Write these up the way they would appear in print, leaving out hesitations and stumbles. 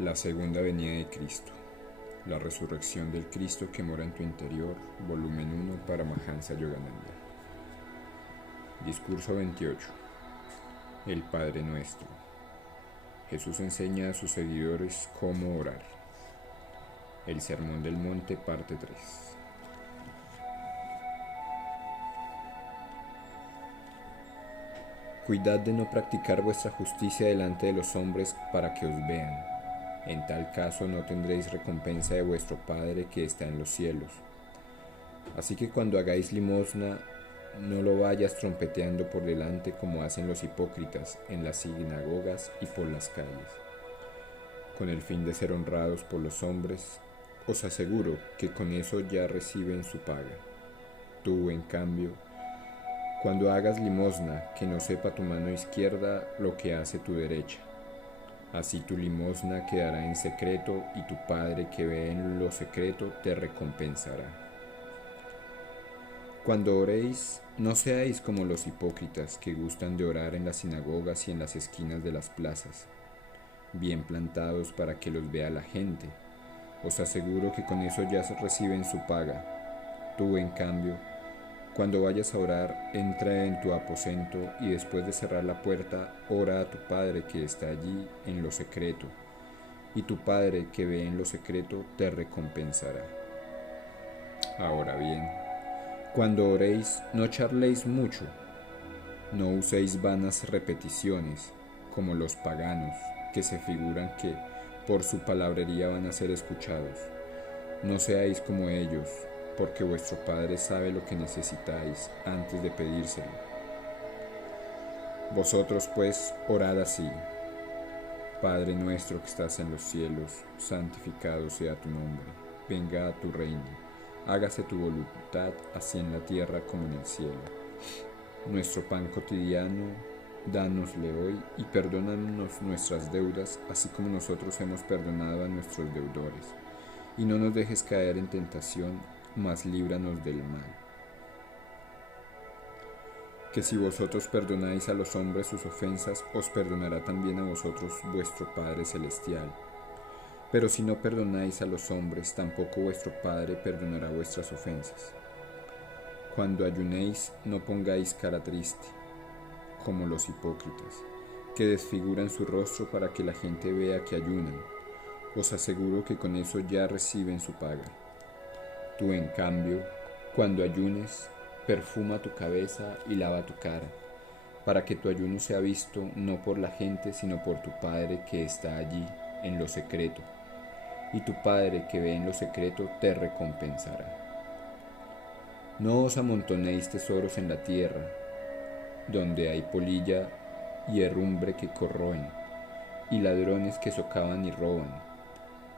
La segunda venida de Cristo. La resurrección del Cristo que mora en tu interior. Volumen 1 para Mahansa Yogananda. Discurso 28. El Padre Nuestro. Jesús enseña a sus seguidores cómo orar. El Sermón del Monte, parte 3. Cuidad de no practicar vuestra justicia delante de los hombres para que os vean. En tal caso no tendréis recompensa de vuestro Padre que está en los cielos. Así que cuando hagáis limosna, no lo vayas trompeteando por delante como hacen los hipócritas en las sinagogas y por las calles, con el fin de ser honrados por los hombres. Os aseguro que con eso ya reciben su paga. Tú, en cambio, cuando hagas limosna, que no sepa tu mano izquierda lo que hace tu derecha. Así tu limosna quedará en secreto y tu Padre que ve en lo secreto te recompensará. Cuando oréis, no seáis como los hipócritas que gustan de orar en las sinagogas y en las esquinas de las plazas, bien plantados para que los vea la gente. Os aseguro que con eso ya reciben su paga. Tú, en cambio, cuando vayas a orar, entra en tu aposento y después de cerrar la puerta, ora a tu Padre que está allí en lo secreto, y tu Padre que ve en lo secreto te recompensará. Ahora bien, cuando oréis, no charléis mucho, no uséis vanas repeticiones, como los paganos, que se figuran que por su palabrería van a ser escuchados. No seáis como ellos, porque vuestro Padre sabe lo que necesitáis antes de pedírselo. Vosotros pues orad así: Padre nuestro que estás en los cielos, santificado sea tu nombre, venga a tu reino, hágase tu voluntad, así en la tierra como en el cielo. Nuestro pan cotidiano, dánosle hoy, y perdónanos nuestras deudas, así como nosotros hemos perdonado a nuestros deudores. Y no nos dejes caer en tentación, mas líbranos del mal. Que si vosotros perdonáis a los hombres sus ofensas, os perdonará también a vosotros vuestro Padre Celestial. Pero si no perdonáis a los hombres, tampoco vuestro Padre perdonará vuestras ofensas. Cuando ayunéis, no pongáis cara triste, como los hipócritas, que desfiguran su rostro para que la gente vea que ayunan. Os aseguro que con eso ya reciben su paga. Tú, en cambio, cuando ayunes, perfuma tu cabeza y lava tu cara, para que tu ayuno sea visto no por la gente, sino por tu Padre que está allí, en lo secreto, y tu Padre que ve en lo secreto te recompensará. No os amontonéis tesoros en la tierra, donde hay polilla y herrumbre que corroen, y ladrones que socavan y roban.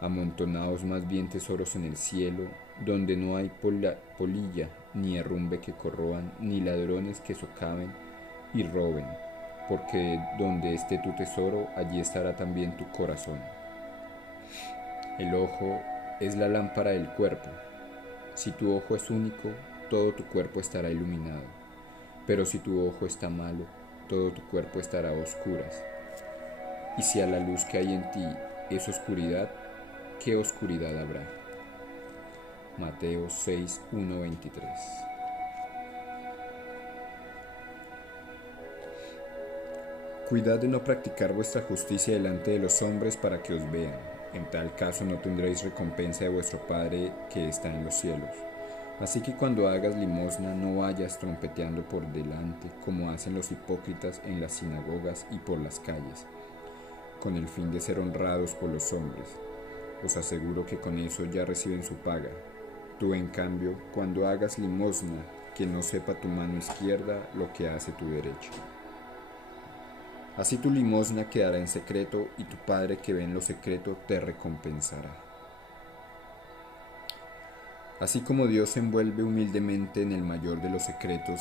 Amontonaos más bien tesoros en el cielo, donde no hay polilla, ni herrumbre que corroan, ni ladrones que socaven y roben, porque donde esté tu tesoro, allí estará también tu corazón. El ojo es la lámpara del cuerpo. Si tu ojo es único, todo tu cuerpo estará iluminado, pero si tu ojo está malo, todo tu cuerpo estará a oscuras. Y si a la luz que hay en ti es oscuridad, ¿qué oscuridad habrá? Mateo 6, 1-23. Cuidad de no practicar vuestra justicia delante de los hombres para que os vean. En tal caso no tendréis recompensa de vuestro Padre que está en los cielos. Así que cuando hagas limosna no vayas trompeteando por delante como hacen los hipócritas en las sinagogas y por las calles, con el fin de ser honrados por los hombres. Os aseguro que con eso ya reciben su paga. Tú, en cambio, cuando hagas limosna, que no sepa tu mano izquierda lo que hace tu derecha. Así tu limosna quedará en secreto y tu Padre que ve en lo secreto te recompensará. Así como Dios se envuelve humildemente en el mayor de los secretos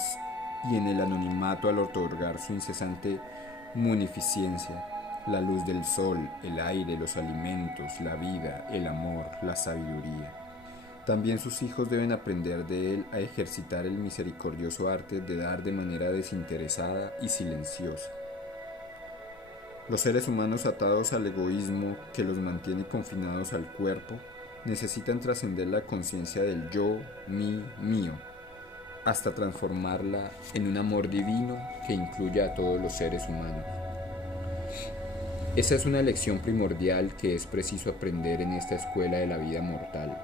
y en el anonimato al otorgar su incesante munificencia, la luz del sol, el aire, los alimentos, la vida, el amor, la sabiduría. También sus hijos deben aprender de él a ejercitar el misericordioso arte de dar de manera desinteresada y silenciosa. Los seres humanos atados al egoísmo que los mantiene confinados al cuerpo necesitan trascender la conciencia del yo, mí, mío, hasta transformarla en un amor divino que incluya a todos los seres humanos. Esa es una lección primordial que es preciso aprender en esta escuela de la vida mortal.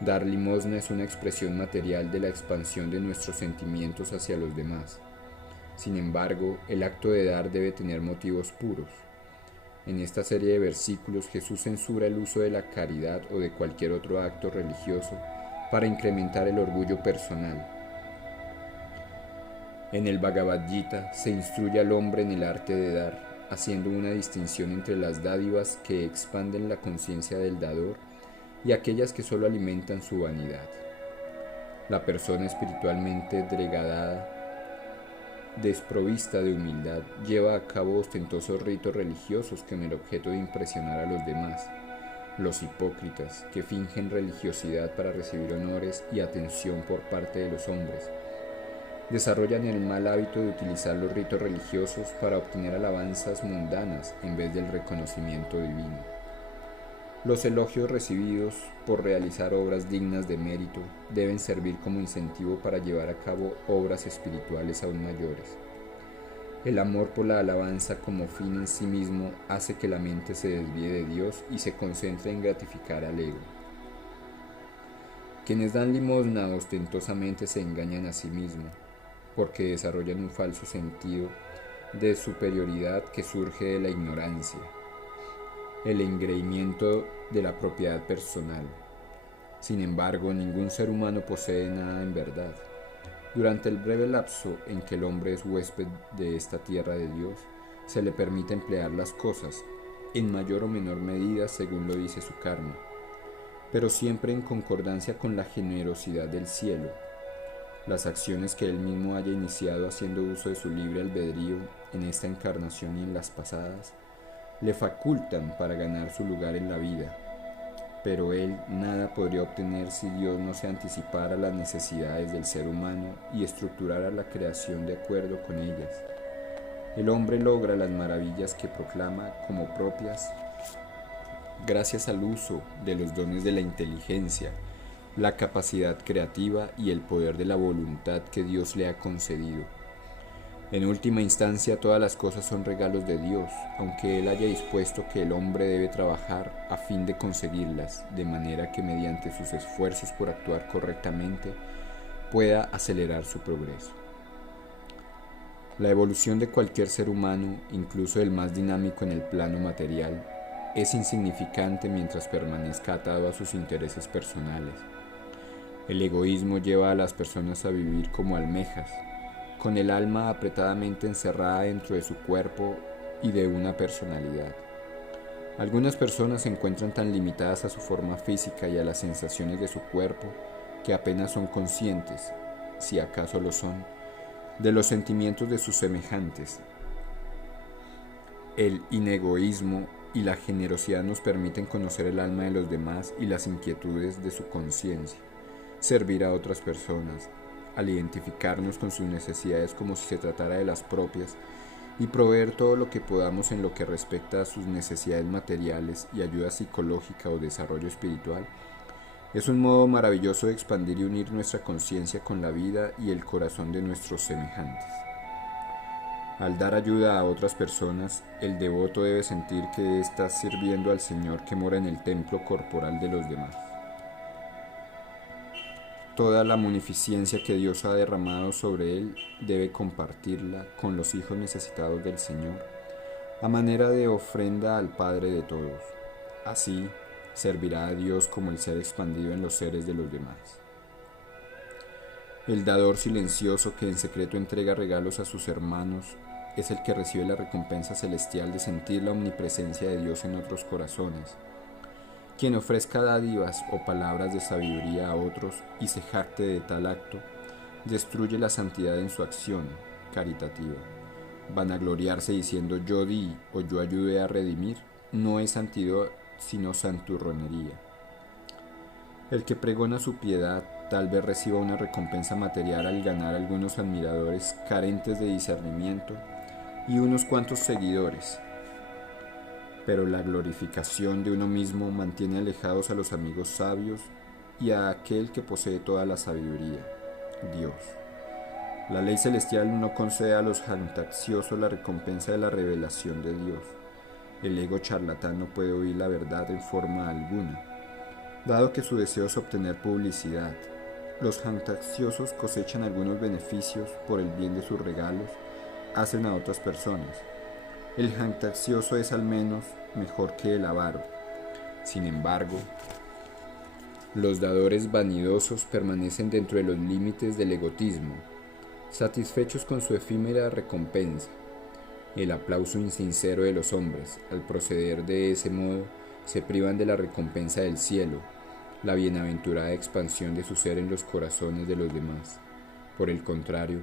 Dar limosna es una expresión material de la expansión de nuestros sentimientos hacia los demás. Sin embargo, el acto de dar debe tener motivos puros. En esta serie de versículos Jesús censura el uso de la caridad o de cualquier otro acto religioso para incrementar el orgullo personal. En el Bhagavad Gita se instruye al hombre en el arte de dar, haciendo una distinción entre las dádivas que expanden la conciencia del dador y aquellas que solo alimentan su vanidad. La persona espiritualmente degradada, desprovista de humildad, lleva a cabo ostentosos ritos religiosos con el objeto de impresionar a los demás. Los hipócritas, que fingen religiosidad para recibir honores y atención por parte de los hombres, desarrollan el mal hábito de utilizar los ritos religiosos para obtener alabanzas mundanas en vez del reconocimiento divino. Los elogios recibidos por realizar obras dignas de mérito deben servir como incentivo para llevar a cabo obras espirituales aún mayores. El amor por la alabanza como fin en sí mismo hace que la mente se desvíe de Dios y se concentre en gratificar al ego. Quienes dan limosna ostentosamente se engañan a sí mismos, porque desarrollan un falso sentido de superioridad que surge de la ignorancia, el engreimiento de la propiedad personal. Sin embargo, ningún ser humano posee nada en verdad. Durante el breve lapso en que el hombre es huésped de esta tierra de Dios, se le permite emplear las cosas, en mayor o menor medida según lo dice su karma, pero siempre en concordancia con la generosidad del cielo. Las acciones que él mismo haya iniciado haciendo uso de su libre albedrío en esta encarnación y en las pasadas, le facultan para ganar su lugar en la vida, pero él nada podría obtener si Dios no se anticipara a las necesidades del ser humano y estructurara la creación de acuerdo con ellas. El hombre logra las maravillas que proclama como propias gracias al uso de los dones de la inteligencia, la capacidad creativa y el poder de la voluntad que Dios le ha concedido. En última instancia, todas las cosas son regalos de Dios, aunque Él haya dispuesto que el hombre debe trabajar a fin de conseguirlas, de manera que mediante sus esfuerzos por actuar correctamente pueda acelerar su progreso. La evolución de cualquier ser humano, incluso el más dinámico en el plano material, es insignificante mientras permanezca atado a sus intereses personales. El egoísmo lleva a las personas a vivir como almejas, con el alma apretadamente encerrada dentro de su cuerpo y de una personalidad. Algunas personas se encuentran tan limitadas a su forma física y a las sensaciones de su cuerpo que apenas son conscientes, si acaso lo son, de los sentimientos de sus semejantes. El inegoísmo y la generosidad nos permiten conocer el alma de los demás y las inquietudes de su conciencia, servir a otras personas, al identificarnos con sus necesidades como si se tratara de las propias, y proveer todo lo que podamos en lo que respecta a sus necesidades materiales y ayuda psicológica o desarrollo espiritual, es un modo maravilloso de expandir y unir nuestra conciencia con la vida y el corazón de nuestros semejantes. Al dar ayuda a otras personas, el devoto debe sentir que está sirviendo al Señor que mora en el templo corporal de los demás. Toda la munificencia que Dios ha derramado sobre él debe compartirla con los hijos necesitados del Señor, a manera de ofrenda al Padre de todos. Así, servirá a Dios como el ser expandido en los seres de los demás. El dador silencioso que en secreto entrega regalos a sus hermanos es el que recibe la recompensa celestial de sentir la omnipresencia de Dios en otros corazones. Quien ofrezca dádivas o palabras de sabiduría a otros y se jacte de tal acto, destruye la santidad en su acción caritativa. Vanagloriarse diciendo yo di o yo ayudé a redimir no es santidad sino santurronería. El que pregona su piedad tal vez reciba una recompensa material al ganar algunos admiradores carentes de discernimiento y unos cuantos seguidores, pero la glorificación de uno mismo mantiene alejados a los amigos sabios y a aquel que posee toda la sabiduría, Dios. La ley celestial no concede a los jactanciosos la recompensa de la revelación de Dios. El ego charlatán no puede oír la verdad en forma alguna, dado que su deseo es obtener publicidad. Los jactanciosos cosechan algunos beneficios por el bien de sus regalos, hacen a otras personas. El jactancioso es al menos mejor que el avaro. Sin embargo, los dadores vanidosos permanecen dentro de los límites del egoísmo, satisfechos con su efímera recompensa. El aplauso insincero de los hombres, al proceder de ese modo, se privan de la recompensa del cielo, la bienaventurada expansión de su ser en los corazones de los demás. Por el contrario,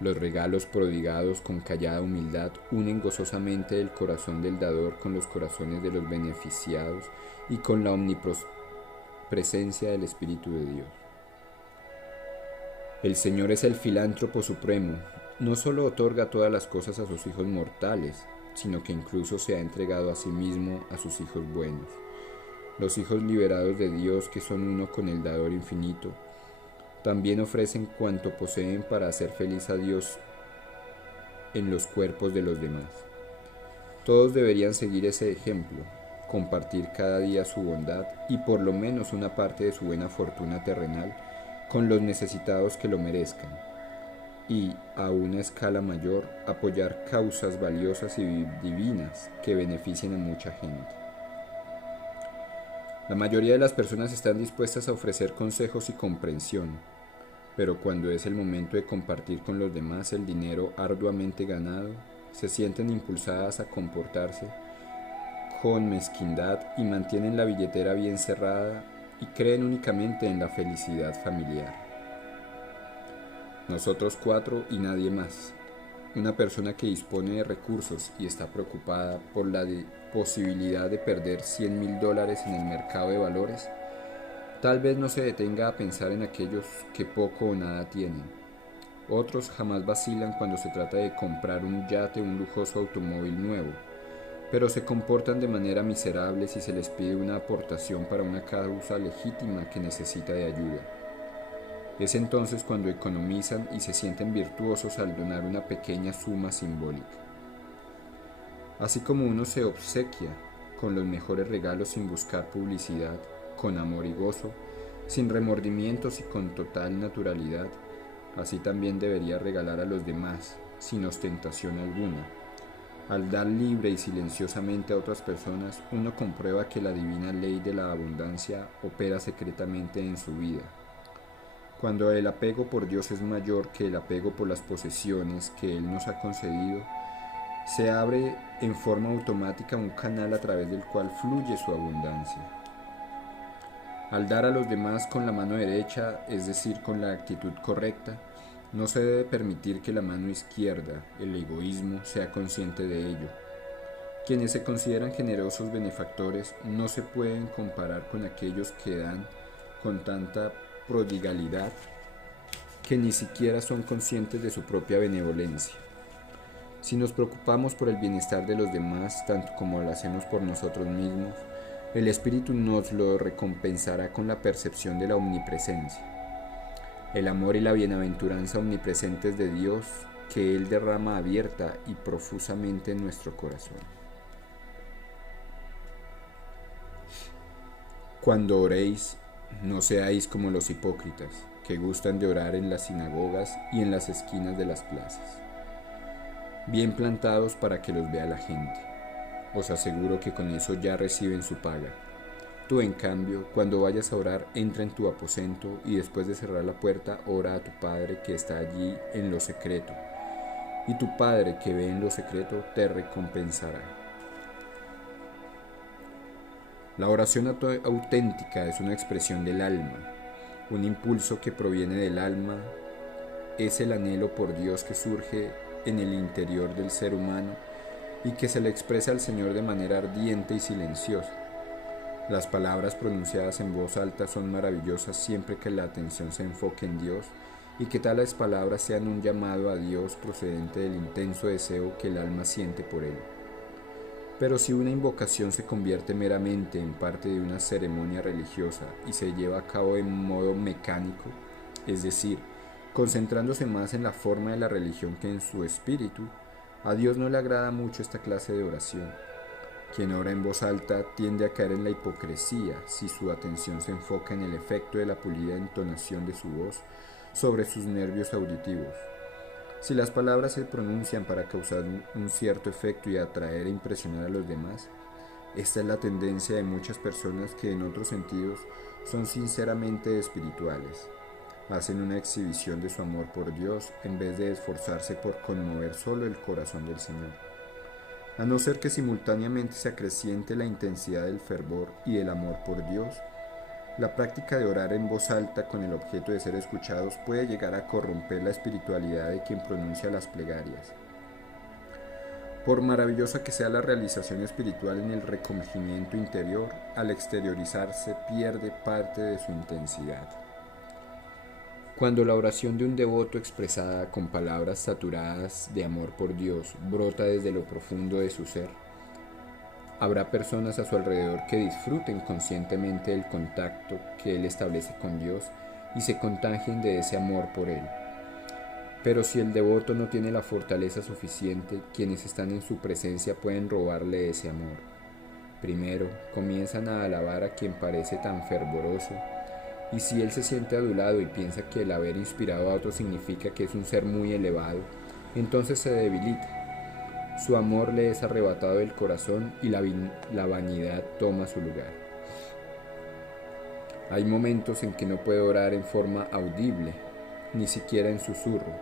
los regalos prodigados con callada humildad unen gozosamente el corazón del dador con los corazones de los beneficiados y con la omnipresencia del Espíritu de Dios. El Señor es el filántropo supremo. No solo otorga todas las cosas a sus hijos mortales, sino que incluso se ha entregado a sí mismo a sus hijos buenos. Los hijos liberados de Dios, que son uno con el dador infinito, también ofrecen cuanto poseen para hacer feliz a Dios en los cuerpos de los demás. Todos deberían seguir ese ejemplo, compartir cada día su bondad y por lo menos una parte de su buena fortuna terrenal con los necesitados que lo merezcan, y, a una escala mayor, apoyar causas valiosas y divinas que beneficien a mucha gente. La mayoría de las personas están dispuestas a ofrecer consejos y comprensión, pero cuando es el momento de compartir con los demás el dinero arduamente ganado, se sienten impulsadas a comportarse con mezquindad y mantienen la billetera bien cerrada y creen únicamente en la felicidad familiar. Nosotros cuatro y nadie más. Una persona que dispone de recursos y está preocupada por la posibilidad de perder $100,000 en el mercado de valores, tal vez no se detenga a pensar en aquellos que poco o nada tienen. Otros jamás vacilan cuando se trata de comprar un yate o un lujoso automóvil nuevo, pero se comportan de manera miserable si se les pide una aportación para una causa legítima que necesita de ayuda. Es entonces cuando economizan y se sienten virtuosos al donar una pequeña suma simbólica. Así como uno se obsequia con los mejores regalos sin buscar publicidad, con amor y gozo, sin remordimientos y con total naturalidad, así también debería regalar a los demás, sin ostentación alguna. Al dar libre y silenciosamente a otras personas, uno comprueba que la divina ley de la abundancia opera secretamente en su vida. Cuando el apego por Dios es mayor que el apego por las posesiones que Él nos ha concedido, se abre en forma automática un canal a través del cual fluye su abundancia. Al dar a los demás con la mano derecha, es decir, con la actitud correcta, no se debe permitir que la mano izquierda, el egoísmo, sea consciente de ello. Quienes se consideran generosos benefactores no se pueden comparar con aquellos que dan con tanta prodigalidad que ni siquiera son conscientes de su propia benevolencia. Si nos preocupamos por el bienestar de los demás, tanto como lo hacemos por nosotros mismos, el Espíritu nos lo recompensará con la percepción de la omnipresencia. El amor y la bienaventuranza omnipresentes de Dios que Él derrama abierta y profusamente en nuestro corazón. Cuando oréis, no seáis como los hipócritas, que gustan de orar en las sinagogas y en las esquinas de las plazas, bien plantados para que los vea la gente. Os aseguro que con eso ya reciben su paga. Tú, en cambio, cuando vayas a orar, entra en tu aposento y después de cerrar la puerta, ora a tu Padre que está allí en lo secreto. Y tu Padre que ve en lo secreto te recompensará. La oración auténtica es una expresión del alma. Un impulso que proviene del alma es el anhelo por Dios que surge en el interior del ser humano y que se le expresa al Señor de manera ardiente y silenciosa. Las palabras pronunciadas en voz alta son maravillosas siempre que la atención se enfoque en Dios y que tales palabras sean un llamado a Dios procedente del intenso deseo que el alma siente por Él. Pero si una invocación se convierte meramente en parte de una ceremonia religiosa y se lleva a cabo de modo mecánico, es decir, concentrándose más en la forma de la religión que en su espíritu, a Dios no le agrada mucho esta clase de oración. Quien ora en voz alta tiende a caer en la hipocresía si su atención se enfoca en el efecto de la pulida entonación de su voz sobre sus nervios auditivos. Si las palabras se pronuncian para causar un cierto efecto y atraer e impresionar a los demás, esta es la tendencia de muchas personas que en otros sentidos son sinceramente espirituales. Hacen una exhibición de su amor por Dios en vez de esforzarse por conmover solo el corazón del Señor. A no ser que simultáneamente se acreciente la intensidad del fervor y del amor por Dios, la práctica de orar en voz alta con el objeto de ser escuchados puede llegar a corromper la espiritualidad de quien pronuncia las plegarias. Por maravillosa que sea la realización espiritual en el recogimiento interior, al exteriorizarse pierde parte de su intensidad. Cuando la oración de un devoto expresada con palabras saturadas de amor por Dios brota desde lo profundo de su ser, habrá personas a su alrededor que disfruten conscientemente del contacto que él establece con Dios y se contagien de ese amor por él. Pero si el devoto no tiene la fortaleza suficiente, quienes están en su presencia pueden robarle ese amor. Primero, comienzan a alabar a quien parece tan fervoroso, y si él se siente adulado y piensa que el haber inspirado a otro significa que es un ser muy elevado, entonces se debilita. Su amor le es arrebatado del corazón y la vanidad toma su lugar. Hay momentos en que no puede orar en forma audible, ni siquiera en susurro,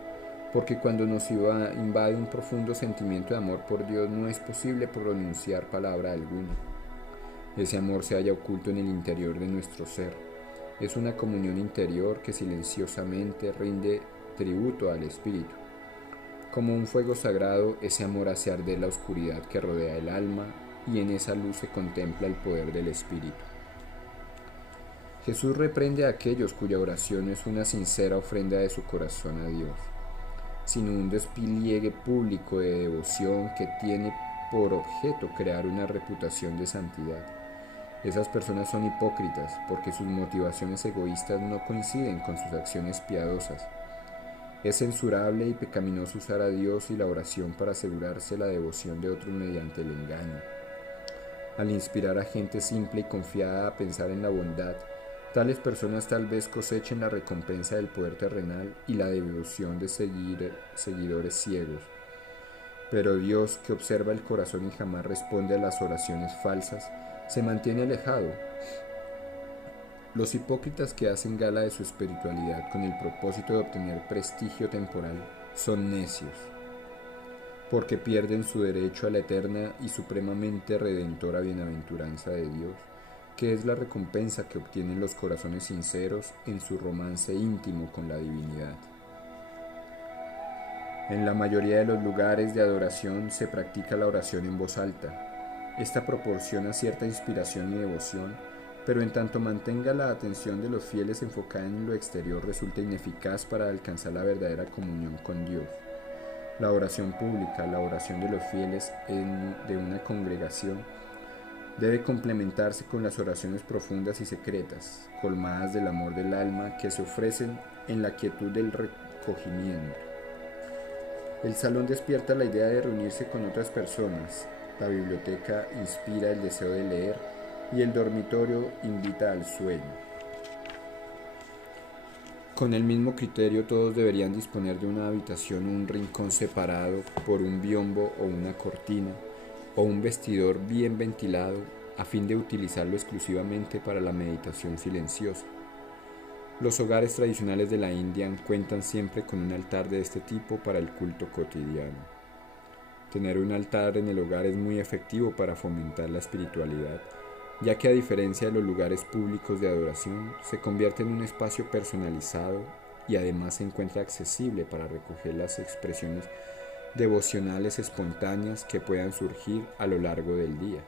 porque cuando nos invade un profundo sentimiento de amor por Dios no es posible pronunciar palabra alguna. Ese amor se halla oculto en el interior de nuestro ser. Es una comunión interior que silenciosamente rinde tributo al Espíritu. Como un fuego sagrado, ese amor hace arder la oscuridad que rodea el alma y en esa luz se contempla el poder del Espíritu. Jesús reprende a aquellos cuya oración es una sincera ofrenda de su corazón a Dios, sino un despliegue público de devoción que tiene por objeto crear una reputación de santidad. Esas personas son hipócritas porque sus motivaciones egoístas no coinciden con sus acciones piadosas. Es censurable y pecaminoso usar a Dios y la oración para asegurarse la devoción de otros mediante el engaño. Al inspirar a gente simple y confiada a pensar en la bondad, tales personas tal vez cosechen la recompensa del poder terrenal y la devoción de seguidores ciegos. Pero Dios, que observa el corazón y jamás responde a las oraciones falsas, se mantiene alejado. Los hipócritas que hacen gala de su espiritualidad con el propósito de obtener prestigio temporal son necios, porque pierden su derecho a la eterna y supremamente redentora bienaventuranza de Dios, que es la recompensa que obtienen los corazones sinceros en su romance íntimo con la divinidad. En la mayoría de los lugares de adoración se practica la oración en voz alta. Esta proporciona cierta inspiración y devoción, pero en tanto mantenga la atención de los fieles enfocada en lo exterior resulta ineficaz para alcanzar la verdadera comunión con Dios. La oración pública, la oración de los fieles de una congregación, debe complementarse con las oraciones profundas y secretas, colmadas del amor del alma, que se ofrecen en la quietud del recogimiento. El salón despierta la idea de reunirse con otras personas, la biblioteca inspira el deseo de leer y el dormitorio invita al sueño. Con el mismo criterio, todos deberían disponer de una habitación o un rincón separado por un biombo o una cortina, o un vestidor bien ventilado, a fin de utilizarlo exclusivamente para la meditación silenciosa. Los hogares tradicionales de la India cuentan siempre con un altar de este tipo para el culto cotidiano. Tener un altar en el hogar es muy efectivo para fomentar la espiritualidad, ya que a diferencia de los lugares públicos de adoración, se convierte en un espacio personalizado y además se encuentra accesible para recoger las expresiones devocionales espontáneas que puedan surgir a lo largo del día.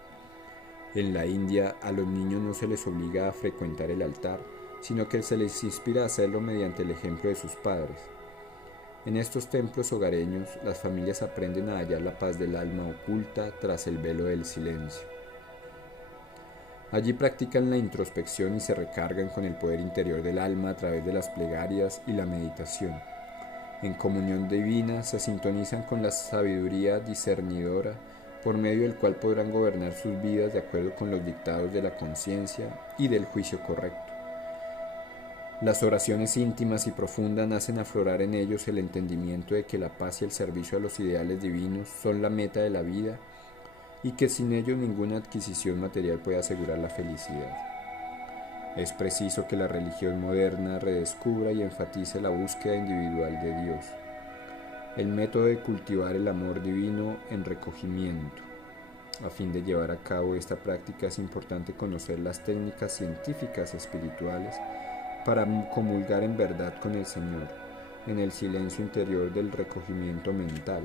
En la India, a los niños no se les obliga a frecuentar el altar, sino que se les inspira a hacerlo mediante el ejemplo de sus padres. En estos templos hogareños, las familias aprenden a hallar la paz del alma oculta tras el velo del silencio. Allí practican la introspección y se recargan con el poder interior del alma a través de las plegarias y la meditación. En comunión divina se sintonizan con la sabiduría discernidora, por medio del cual podrán gobernar sus vidas de acuerdo con los dictados de la conciencia y del juicio correcto. Las oraciones íntimas y profundas hacen aflorar en ellos el entendimiento de que la paz y el servicio a los ideales divinos son la meta de la vida y que sin ellos ninguna adquisición material puede asegurar la felicidad. Es preciso que la religión moderna redescubra y enfatice la búsqueda individual de Dios, el método de cultivar el amor divino en recogimiento. A fin de llevar a cabo esta práctica es importante conocer las técnicas científicas espirituales para comulgar en verdad con el Señor, en el silencio interior del recogimiento mental.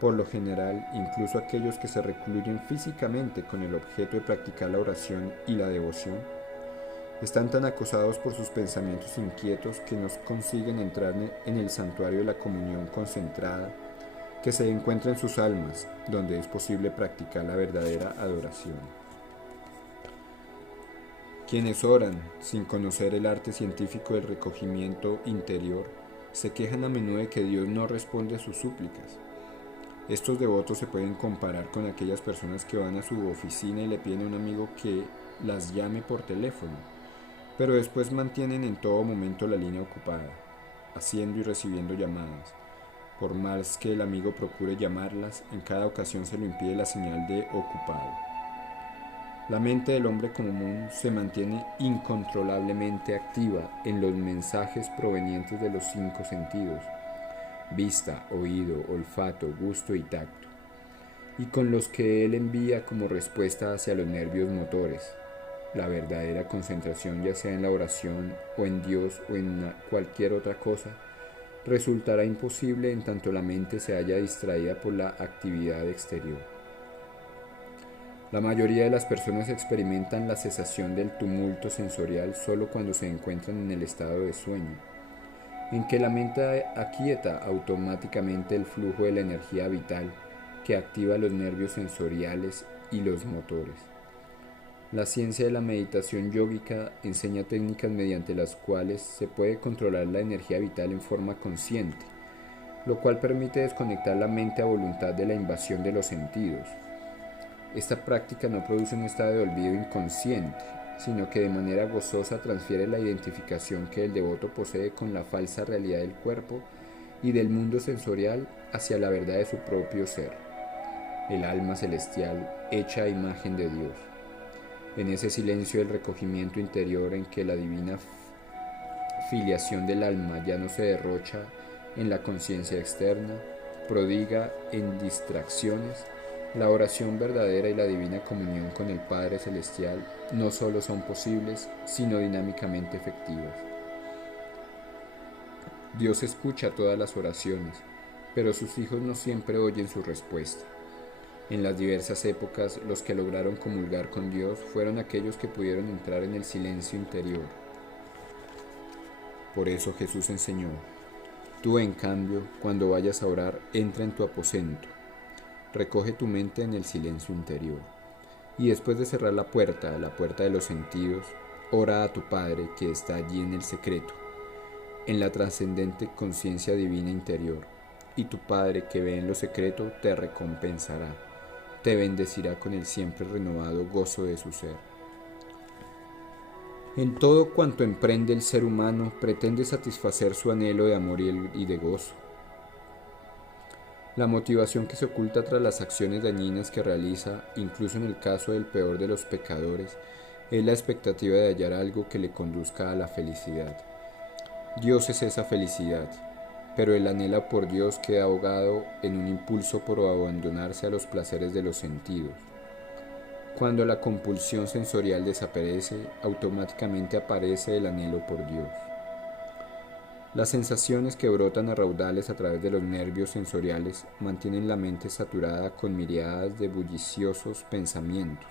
Por lo general, incluso aquellos que se recluyen físicamente con el objeto de practicar la oración y la devoción, están tan acosados por sus pensamientos inquietos que no consiguen entrar en el santuario de la comunión concentrada que se encuentra en sus almas, donde es posible practicar la verdadera adoración. Quienes oran sin conocer el arte científico del recogimiento interior se quejan a menudo de que Dios no responde a sus súplicas. Estos devotos se pueden comparar con aquellas personas que van a su oficina y le piden a un amigo que las llame por teléfono, pero después mantienen en todo momento la línea ocupada, haciendo y recibiendo llamadas. Por más que el amigo procure llamarlas, en cada ocasión se lo impide la señal de ocupado. La mente del hombre común se mantiene incontrolablemente activa en los mensajes provenientes de los 5 sentidos: vista, oído, olfato, gusto y tacto, y con los que él envía como respuesta hacia los nervios motores. La verdadera concentración, ya sea en la oración o en Dios o en cualquier otra cosa, resultará imposible en tanto la mente se haya distraída por la actividad exterior. La mayoría de las personas experimentan la cesación del tumulto sensorial solo cuando se encuentran en el estado de sueño, en que la mente aquieta automáticamente el flujo de la energía vital que activa los nervios sensoriales y los motores. La ciencia de la meditación yógica enseña técnicas mediante las cuales se puede controlar la energía vital en forma consciente, lo cual permite desconectar la mente a voluntad de la invasión de los sentidos. Esta práctica no produce un estado de olvido inconsciente, sino que de manera gozosa transfiere la identificación que el devoto posee con la falsa realidad del cuerpo y del mundo sensorial hacia la verdad de su propio ser, el alma celestial hecha a imagen de Dios. En ese silencio del recogimiento interior en que la divina filiación del alma ya no se derrocha en la conciencia externa, prodiga en distracciones, la oración verdadera y la divina comunión con el Padre Celestial no solo son posibles, sino dinámicamente efectivas. Dios escucha todas las oraciones, pero sus hijos no siempre oyen su respuesta. En las diversas épocas, los que lograron comulgar con Dios fueron aquellos que pudieron entrar en el silencio interior. Por eso Jesús enseñó: tú, en cambio, cuando vayas a orar, entra en tu aposento, recoge tu mente en el silencio interior, y después de cerrar la puerta de los sentidos, ora a tu Padre que está allí en el secreto, en la trascendente conciencia divina interior, y tu Padre que ve en lo secreto te recompensará, te bendecirá con el siempre renovado gozo de su ser. En todo cuanto emprende el ser humano, pretende satisfacer su anhelo de amor y de gozo. La motivación que se oculta tras las acciones dañinas que realiza, incluso en el caso del peor de los pecadores, es la expectativa de hallar algo que le conduzca a la felicidad. Dios es esa felicidad, pero el anhelo por Dios queda ahogado en un impulso por abandonarse a los placeres de los sentidos. Cuando la compulsión sensorial desaparece, automáticamente aparece el anhelo por Dios. Las sensaciones que brotan a raudales a través de los nervios sensoriales mantienen la mente saturada con miriadas de bulliciosos pensamientos,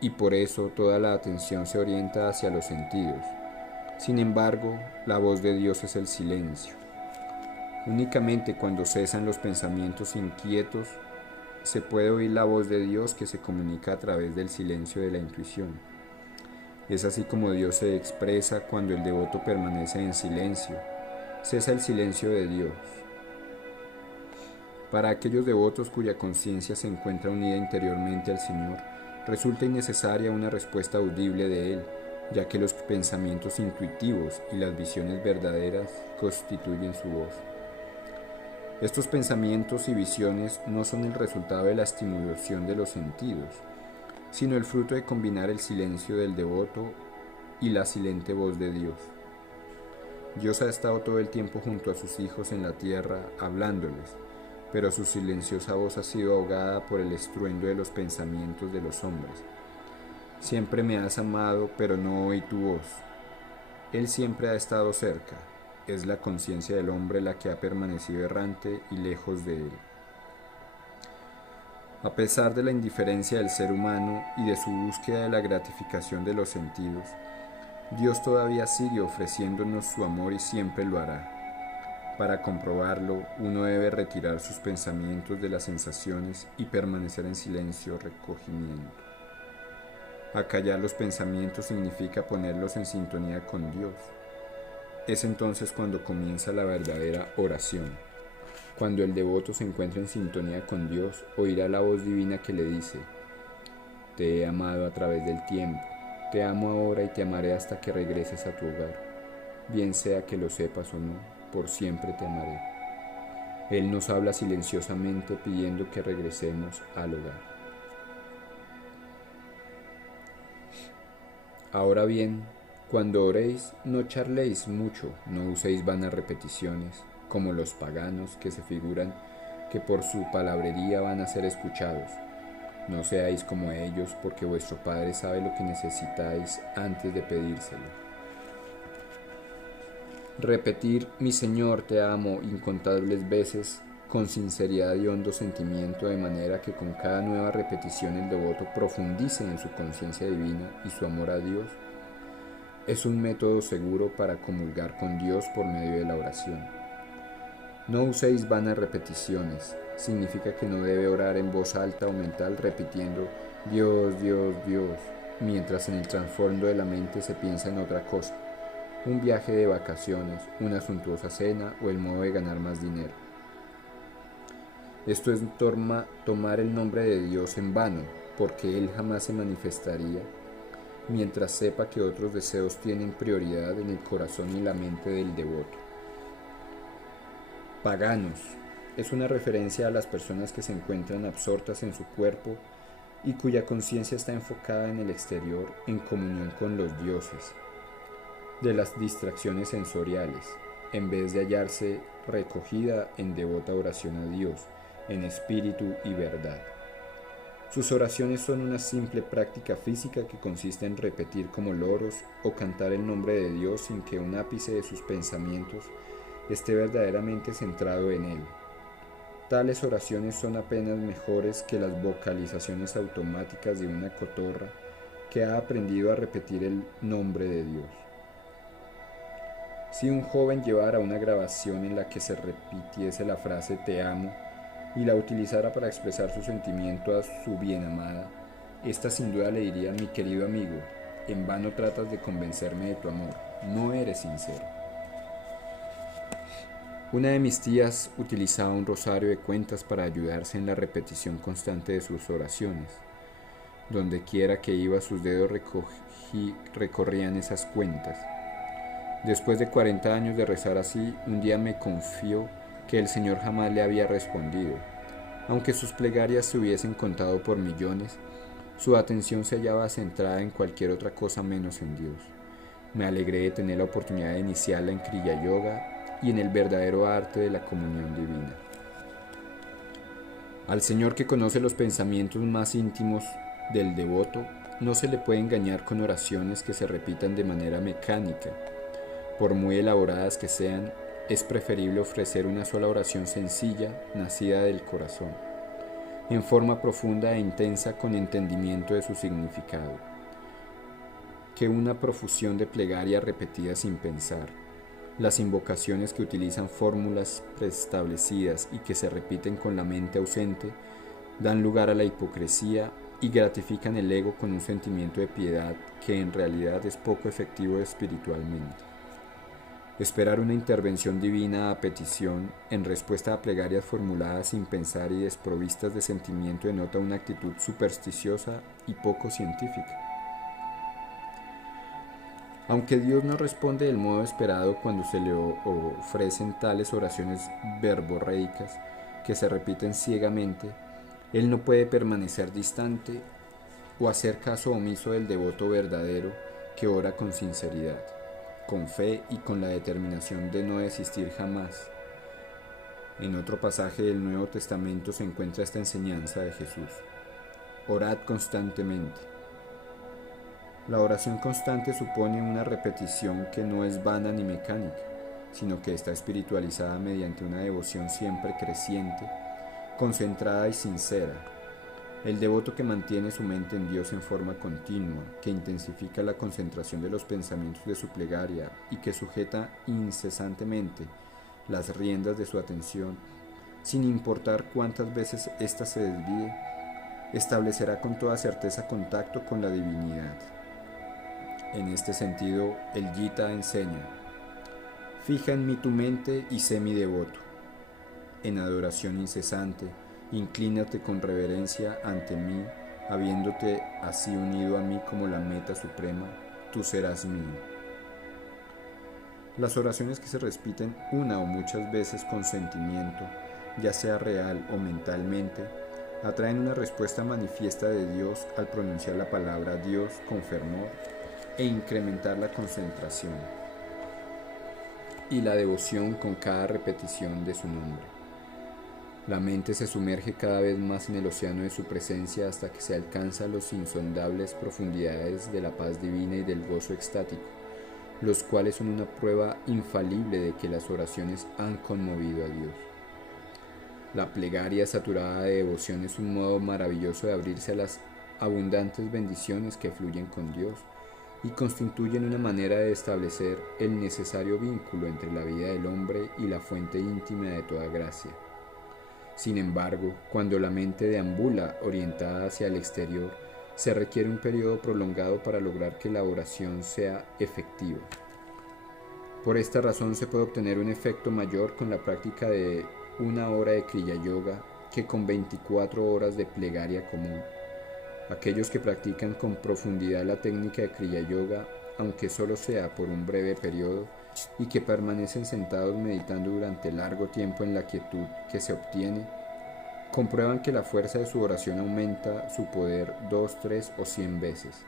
y por eso toda la atención se orienta hacia los sentidos. Sin embargo, la voz de Dios es el silencio. Únicamente cuando cesan los pensamientos inquietos se puede oír la voz de Dios que se comunica a través del silencio de la intuición. Es así como Dios se expresa cuando el devoto permanece en silencio. Cesa el silencio de Dios. Para aquellos devotos cuya conciencia se encuentra unida interiormente al Señor, resulta innecesaria una respuesta audible de Él, ya que los pensamientos intuitivos y las visiones verdaderas constituyen su voz. Estos pensamientos y visiones no son el resultado de la estimulación de los sentidos, sino el fruto de combinar el silencio del devoto y la silente voz de Dios. Dios ha estado todo el tiempo junto a sus hijos en la tierra, hablándoles, pero su silenciosa voz ha sido ahogada por el estruendo de los pensamientos de los hombres. Siempre me has amado, pero no oí tu voz. Él siempre ha estado cerca. Es la conciencia del hombre la que ha permanecido errante y lejos de él. A pesar de la indiferencia del ser humano y de su búsqueda de la gratificación de los sentidos, Dios todavía sigue ofreciéndonos su amor y siempre lo hará. Para comprobarlo, uno debe retirar sus pensamientos de las sensaciones y permanecer en silencio recogimiento. Acallar los pensamientos significa ponerlos en sintonía con Dios. Es entonces cuando comienza la verdadera oración. Cuando el devoto se encuentra en sintonía con Dios, oirá la voz divina que le dice: te he amado a través del tiempo, te amo ahora y te amaré hasta que regreses a tu hogar. Bien sea que lo sepas o no, por siempre te amaré. Él nos habla silenciosamente pidiendo que regresemos al hogar. Ahora bien, cuando oréis, no charléis mucho, no uséis vanas repeticiones, como los paganos que se figuran que por su palabrería van a ser escuchados. No seáis como ellos, porque vuestro Padre sabe lo que necesitáis antes de pedírselo. Repetir mi Señor te amo incontables veces con sinceridad y hondo sentimiento, de manera que con cada nueva repetición el devoto profundice en su conciencia divina y su amor a Dios, es un método seguro para comulgar con Dios por medio de la oración. No uséis vanas repeticiones. Significa que no debe orar en voz alta o mental repitiendo Dios, Dios, Dios, mientras en el trasfondo de la mente se piensa en otra cosa, un viaje de vacaciones, una suntuosa cena o el modo de ganar más dinero. Esto es tomar el nombre de Dios en vano, porque Él jamás se manifestaría mientras sepa que otros deseos tienen prioridad en el corazón y la mente del devoto. Paganos es una referencia a las personas que se encuentran absortas en su cuerpo y cuya conciencia está enfocada en el exterior en comunión con los dioses de las distracciones sensoriales, en vez de hallarse recogida en devota oración a Dios, en espíritu y verdad. Sus oraciones son una simple práctica física que consiste en repetir como loros o cantar el nombre de Dios sin que un ápice de sus pensamientos esté verdaderamente centrado en Él. Tales oraciones son apenas mejores que las vocalizaciones automáticas de una cotorra que ha aprendido a repetir el nombre de Dios. Si un joven llevara una grabación en la que se repitiese la frase te amo y la utilizara para expresar su sentimiento a su bienamada, ésta sin duda le diría: mi querido amigo, en vano tratas de convencerme de tu amor, no eres sincero. Una de mis tías utilizaba un rosario de cuentas para ayudarse en la repetición constante de sus oraciones. Donde quiera que iba, sus dedos recorrían esas cuentas. Después de 40 años de rezar así, un día me confió que el Señor jamás le había respondido. Aunque sus plegarias se hubiesen contado por millones, su atención se hallaba centrada en cualquier otra cosa menos en Dios. Me alegré de tener la oportunidad de iniciarla en Kriya Yoga y en el verdadero arte de la comunión divina. Al Señor, que conoce los pensamientos más íntimos del devoto, no se le puede engañar con oraciones que se repitan de manera mecánica. Por muy elaboradas que sean, es preferible ofrecer una sola oración sencilla, nacida del corazón, en forma profunda e intensa con entendimiento de su significado, que una profusión de plegaria repetida sin pensar. Las invocaciones que utilizan fórmulas preestablecidas y que se repiten con la mente ausente dan lugar a la hipocresía y gratifican el ego con un sentimiento de piedad que en realidad es poco efectivo espiritualmente. Esperar una intervención divina a petición, en respuesta a plegarias formuladas sin pensar y desprovistas de sentimiento, denota una actitud supersticiosa y poco científica. Aunque Dios no responde del modo esperado cuando se le ofrecen tales oraciones verborreicas que se repiten ciegamente, Él no puede permanecer distante o hacer caso omiso del devoto verdadero que ora con sinceridad, con fe y con la determinación de no desistir jamás. En otro pasaje del Nuevo Testamento se encuentra esta enseñanza de Jesús: orad constantemente. La oración constante supone una repetición que no es vana ni mecánica, sino que está espiritualizada mediante una devoción siempre creciente, concentrada y sincera. El devoto que mantiene su mente en Dios en forma continua, que intensifica la concentración de los pensamientos de su plegaria y que sujeta incesantemente las riendas de su atención, sin importar cuántas veces ésta se desvíe, establecerá con toda certeza contacto con la divinidad. En este sentido, el Gita enseña: fija en mí tu mente y sé mi devoto. En adoración incesante, inclínate con reverencia ante mí, habiéndote así unido a mí como la meta suprema, tú serás mío. Las oraciones que se repiten una o muchas veces con sentimiento, ya sea real o mentalmente, atraen una respuesta manifiesta de Dios al pronunciar la palabra Dios con fervor e incrementar la concentración y la devoción con cada repetición de su nombre. La mente se sumerge cada vez más en el océano de su presencia hasta que se alcanza las insondables profundidades de la paz divina y del gozo extático, los cuales son una prueba infalible de que las oraciones han conmovido a Dios. La plegaria saturada de devoción es un modo maravilloso de abrirse a las abundantes bendiciones que fluyen con Dios y constituyen una manera de establecer el necesario vínculo entre la vida del hombre y la fuente íntima de toda gracia. Sin embargo, cuando la mente deambula orientada hacia el exterior, se requiere un periodo prolongado para lograr que la oración sea efectiva. Por esta razón se puede obtener un efecto mayor con la práctica de 1 hora de Kriya Yoga que con 24 horas de plegaria común. Aquellos que practican con profundidad la técnica de Kriya Yoga, aunque solo sea por un breve periodo, y que permanecen sentados meditando durante largo tiempo en la quietud que se obtiene, comprueban que la fuerza de su oración aumenta su poder 2, 3 o 100 veces.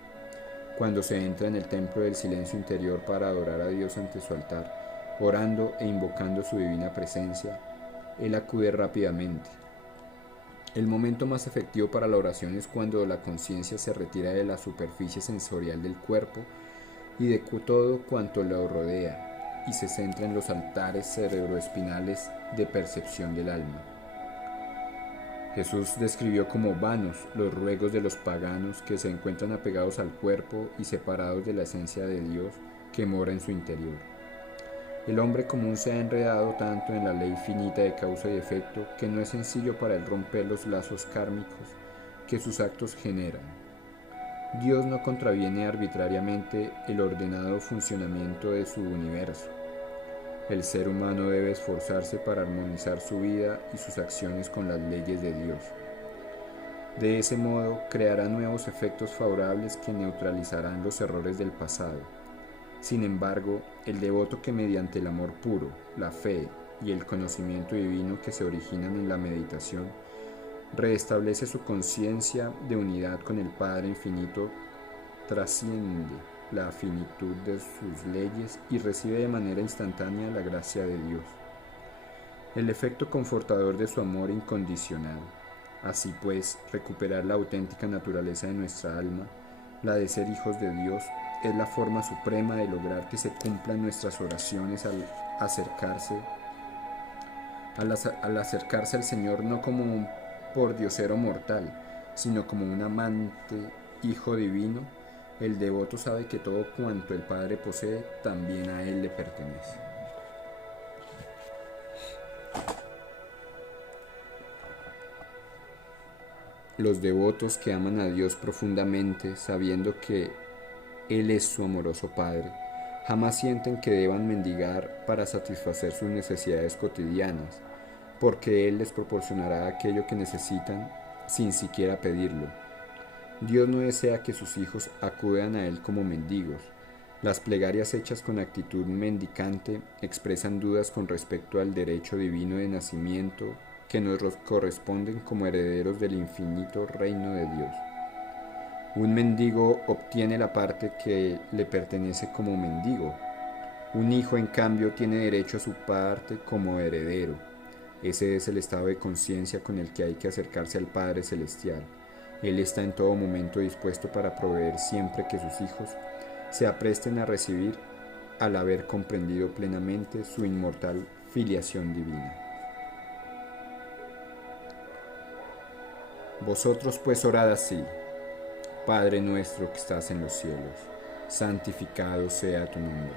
Cuando se entra en el templo del silencio interior para adorar a Dios ante su altar, orando e invocando su divina presencia, Él acude rápidamente. El momento más efectivo para la oración es cuando la conciencia se retira de la superficie sensorial del cuerpo y de todo cuanto lo rodea y se centra en los altares cerebroespinales de percepción del alma. Jesús describió como vanos los ruegos de los paganos que se encuentran apegados al cuerpo y separados de la esencia de Dios que mora en su interior. El hombre común se ha enredado tanto en la ley finita de causa y efecto que no es sencillo para él romper los lazos kármicos que sus actos generan. Dios no contraviene arbitrariamente el ordenado funcionamiento de su universo. El ser humano debe esforzarse para armonizar su vida y sus acciones con las leyes de Dios. De ese modo, creará nuevos efectos favorables que neutralizarán los errores del pasado. Sin embargo, el devoto que mediante el amor puro, la fe y el conocimiento divino que se originan en la meditación, restablece su conciencia de unidad con el Padre Infinito, trasciende la finitud de sus leyes y recibe de manera instantánea la gracia de Dios, el efecto confortador de su amor incondicional. Así pues, recuperar la auténtica naturaleza de nuestra alma, la de ser hijos de Dios, es la forma suprema de lograr que se cumplan nuestras oraciones al acercarse al Señor no como un pordiosero mortal, sino como un amante Hijo divino. El devoto sabe que todo cuanto el Padre posee también a Él le pertenece. Los devotos que aman a Dios profundamente, sabiendo que Él es su amoroso Padre, jamás sienten que deban mendigar para satisfacer sus necesidades cotidianas, porque Él les proporcionará aquello que necesitan sin siquiera pedirlo. Dios no desea que sus hijos acudan a Él como mendigos. Las plegarias hechas con actitud mendicante expresan dudas con respecto al derecho divino de nacimiento que nos corresponden como herederos del infinito reino de Dios. Un mendigo obtiene la parte que le pertenece como mendigo. Un hijo, en cambio, tiene derecho a su parte como heredero. Ese es el estado de conciencia con el que hay que acercarse al Padre Celestial. Él está en todo momento dispuesto para proveer siempre que sus hijos se apresten a recibir al haber comprendido plenamente su inmortal filiación divina. Vosotros pues orad así: Padre nuestro que estás en los cielos, santificado sea tu nombre.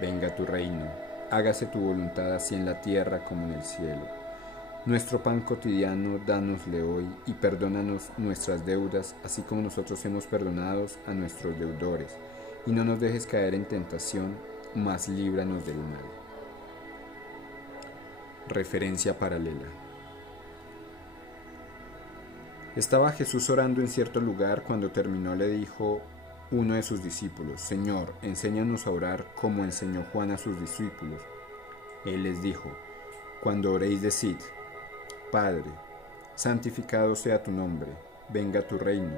Venga tu reino, hágase tu voluntad así en la tierra como en el cielo. Nuestro pan cotidiano, dánosle hoy y perdónanos nuestras deudas, así como nosotros hemos perdonado a nuestros deudores. Y no nos dejes caer en tentación, mas líbranos del mal. Referencia paralela. Estaba Jesús orando en cierto lugar. Cuando terminó le dijo uno de sus discípulos: Señor, enséñanos a orar como enseñó Juan a sus discípulos. Él les dijo: Cuando oréis, decid: Padre, santificado sea tu nombre, venga tu reino.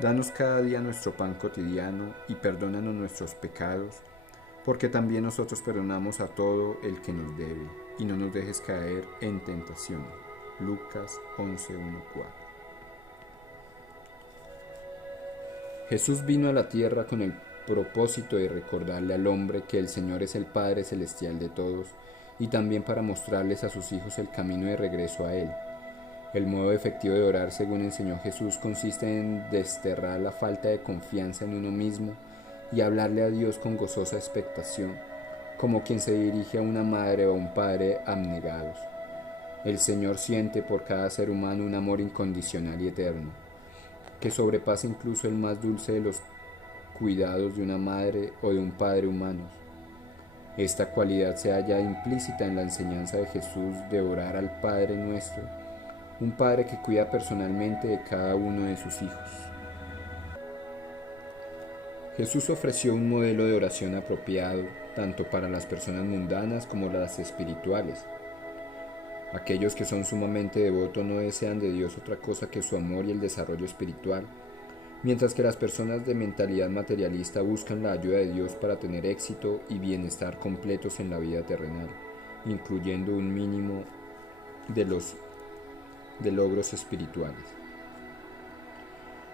Danos cada día nuestro pan cotidiano y perdónanos nuestros pecados, porque también nosotros perdonamos a todo el que nos debe, y no nos dejes caer en tentación. Lucas 11:1-4. Jesús vino a la tierra con el propósito de recordarle al hombre que el Señor es el Padre Celestial de todos, y también para mostrarles a sus hijos el camino de regreso a Él. El modo efectivo de orar, según enseñó Jesús, consiste en desterrar la falta de confianza en uno mismo y hablarle a Dios con gozosa expectación, como quien se dirige a una madre o a un padre abnegados. El Señor siente por cada ser humano un amor incondicional y eterno, que sobrepasa incluso el más dulce de los cuidados de una madre o de un padre humanos. Esta cualidad se halla implícita en la enseñanza de Jesús de orar al Padre nuestro, un Padre que cuida personalmente de cada uno de sus hijos. Jesús ofreció un modelo de oración apropiado tanto para las personas mundanas como las espirituales. Aquellos que son sumamente devotos no desean de Dios otra cosa que su amor y el desarrollo espiritual, mientras que las personas de mentalidad materialista buscan la ayuda de Dios para tener éxito y bienestar completos en la vida terrenal, incluyendo un mínimo de logros espirituales.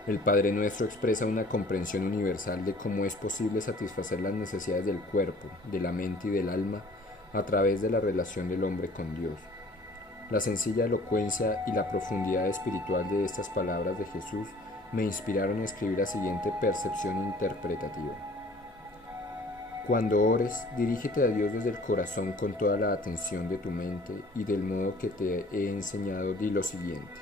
El Padre Nuestro expresa una comprensión universal de cómo es posible satisfacer las necesidades del cuerpo, de la mente y del alma a través de la relación del hombre con Dios. La sencilla elocuencia y la profundidad espiritual de estas palabras de Jesús me inspiraron a escribir la siguiente percepción interpretativa. Cuando ores, dirígete a Dios desde el corazón con toda la atención de tu mente y del modo que te he enseñado, di lo siguiente.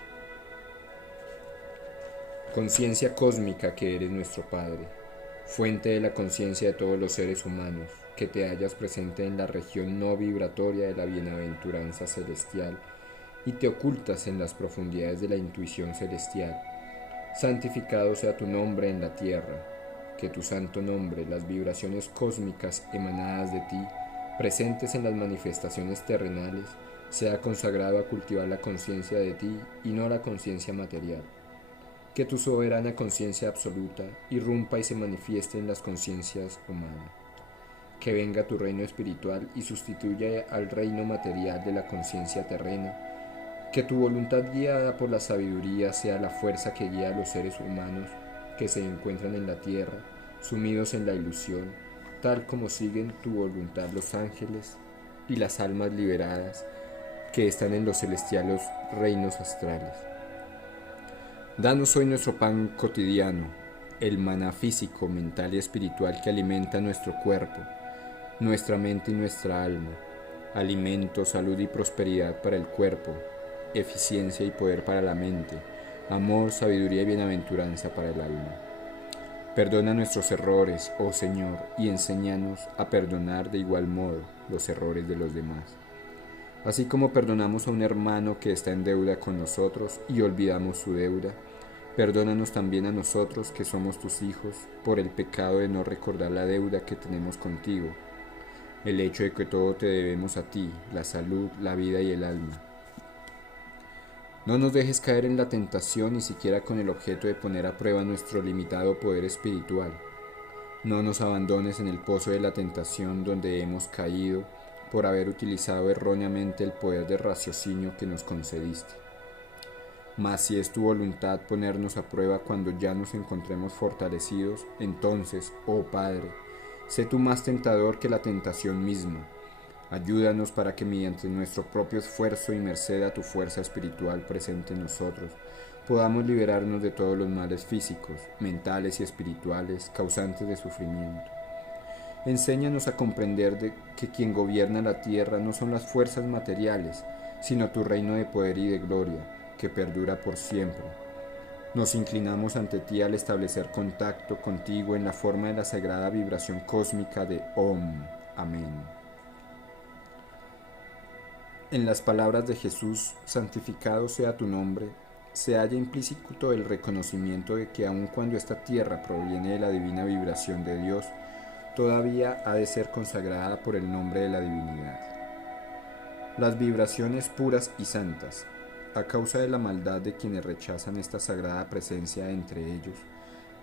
Conciencia cósmica que eres nuestro Padre, fuente de la conciencia de todos los seres humanos, que te hallas presente en la región no vibratoria de la bienaventuranza celestial y te ocultas en las profundidades de la intuición celestial. Santificado sea tu nombre en la tierra, que tu santo nombre, las vibraciones cósmicas emanadas de ti, presentes en las manifestaciones terrenales, sea consagrado a cultivar la conciencia de ti y no la conciencia material. Que tu soberana conciencia absoluta irrumpa y se manifieste en las conciencias humanas. Que venga tu reino espiritual y sustituya al reino material de la conciencia terrena. Que tu voluntad guiada por la sabiduría sea la fuerza que guía a los seres humanos que se encuentran en la tierra, sumidos en la ilusión, tal como siguen tu voluntad los ángeles y las almas liberadas que están en los celestiales reinos astrales. Danos hoy nuestro pan cotidiano, el maná físico, mental y espiritual que alimenta nuestro cuerpo, nuestra mente y nuestra alma, alimento, salud y prosperidad para el cuerpo, eficiencia y poder para la mente, amor, sabiduría y bienaventuranza para el alma. Perdona nuestros errores, oh Señor, y enséñanos a perdonar de igual modo los errores de los demás. Así como perdonamos a un hermano que está en deuda con nosotros y olvidamos su deuda, perdónanos también a nosotros que somos tus hijos por el pecado de no recordar la deuda que tenemos contigo, el hecho de que todo te debemos a ti, la salud, la vida y el alma. No nos dejes caer en la tentación ni siquiera con el objeto de poner a prueba nuestro limitado poder espiritual. No nos abandones en el pozo de la tentación donde hemos caído por haber utilizado erróneamente el poder de raciocinio que nos concediste. Mas si es tu voluntad ponernos a prueba cuando ya nos encontremos fortalecidos, entonces, oh Padre, sé tú más tentador que la tentación misma. Ayúdanos para que mediante nuestro propio esfuerzo y merced a tu fuerza espiritual presente en nosotros, podamos liberarnos de todos los males físicos, mentales y espirituales causantes de sufrimiento. Enséñanos a comprender que quien gobierna la tierra no son las fuerzas materiales, sino tu reino de poder y de gloria, que perdura por siempre. Nos inclinamos ante ti al establecer contacto contigo en la forma de la sagrada vibración cósmica de Om. Amén. En las palabras de Jesús, santificado sea tu nombre, se halla implícito el reconocimiento de que aun cuando esta tierra proviene de la divina vibración de Dios, todavía ha de ser consagrada por el nombre de la divinidad. Las vibraciones puras y santas, a causa de la maldad de quienes rechazan esta sagrada presencia entre ellos,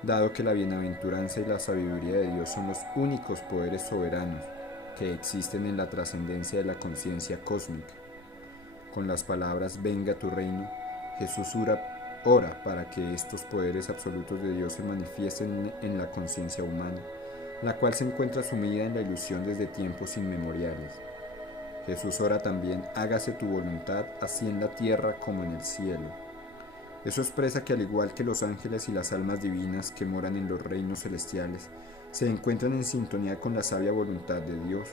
dado que la bienaventuranza y la sabiduría de Dios son los únicos poderes soberanos que existen en la trascendencia de la conciencia cósmica. Con las palabras venga tu reino, Jesús ora para que estos poderes absolutos de Dios se manifiesten en la conciencia humana, la cual se encuentra sumida en la ilusión desde tiempos inmemoriales. Jesús ora también, hágase tu voluntad, así en la tierra como en el cielo. Eso expresa que al igual que los ángeles y las almas divinas que moran en los reinos celestiales, se encuentran en sintonía con la sabia voluntad de Dios,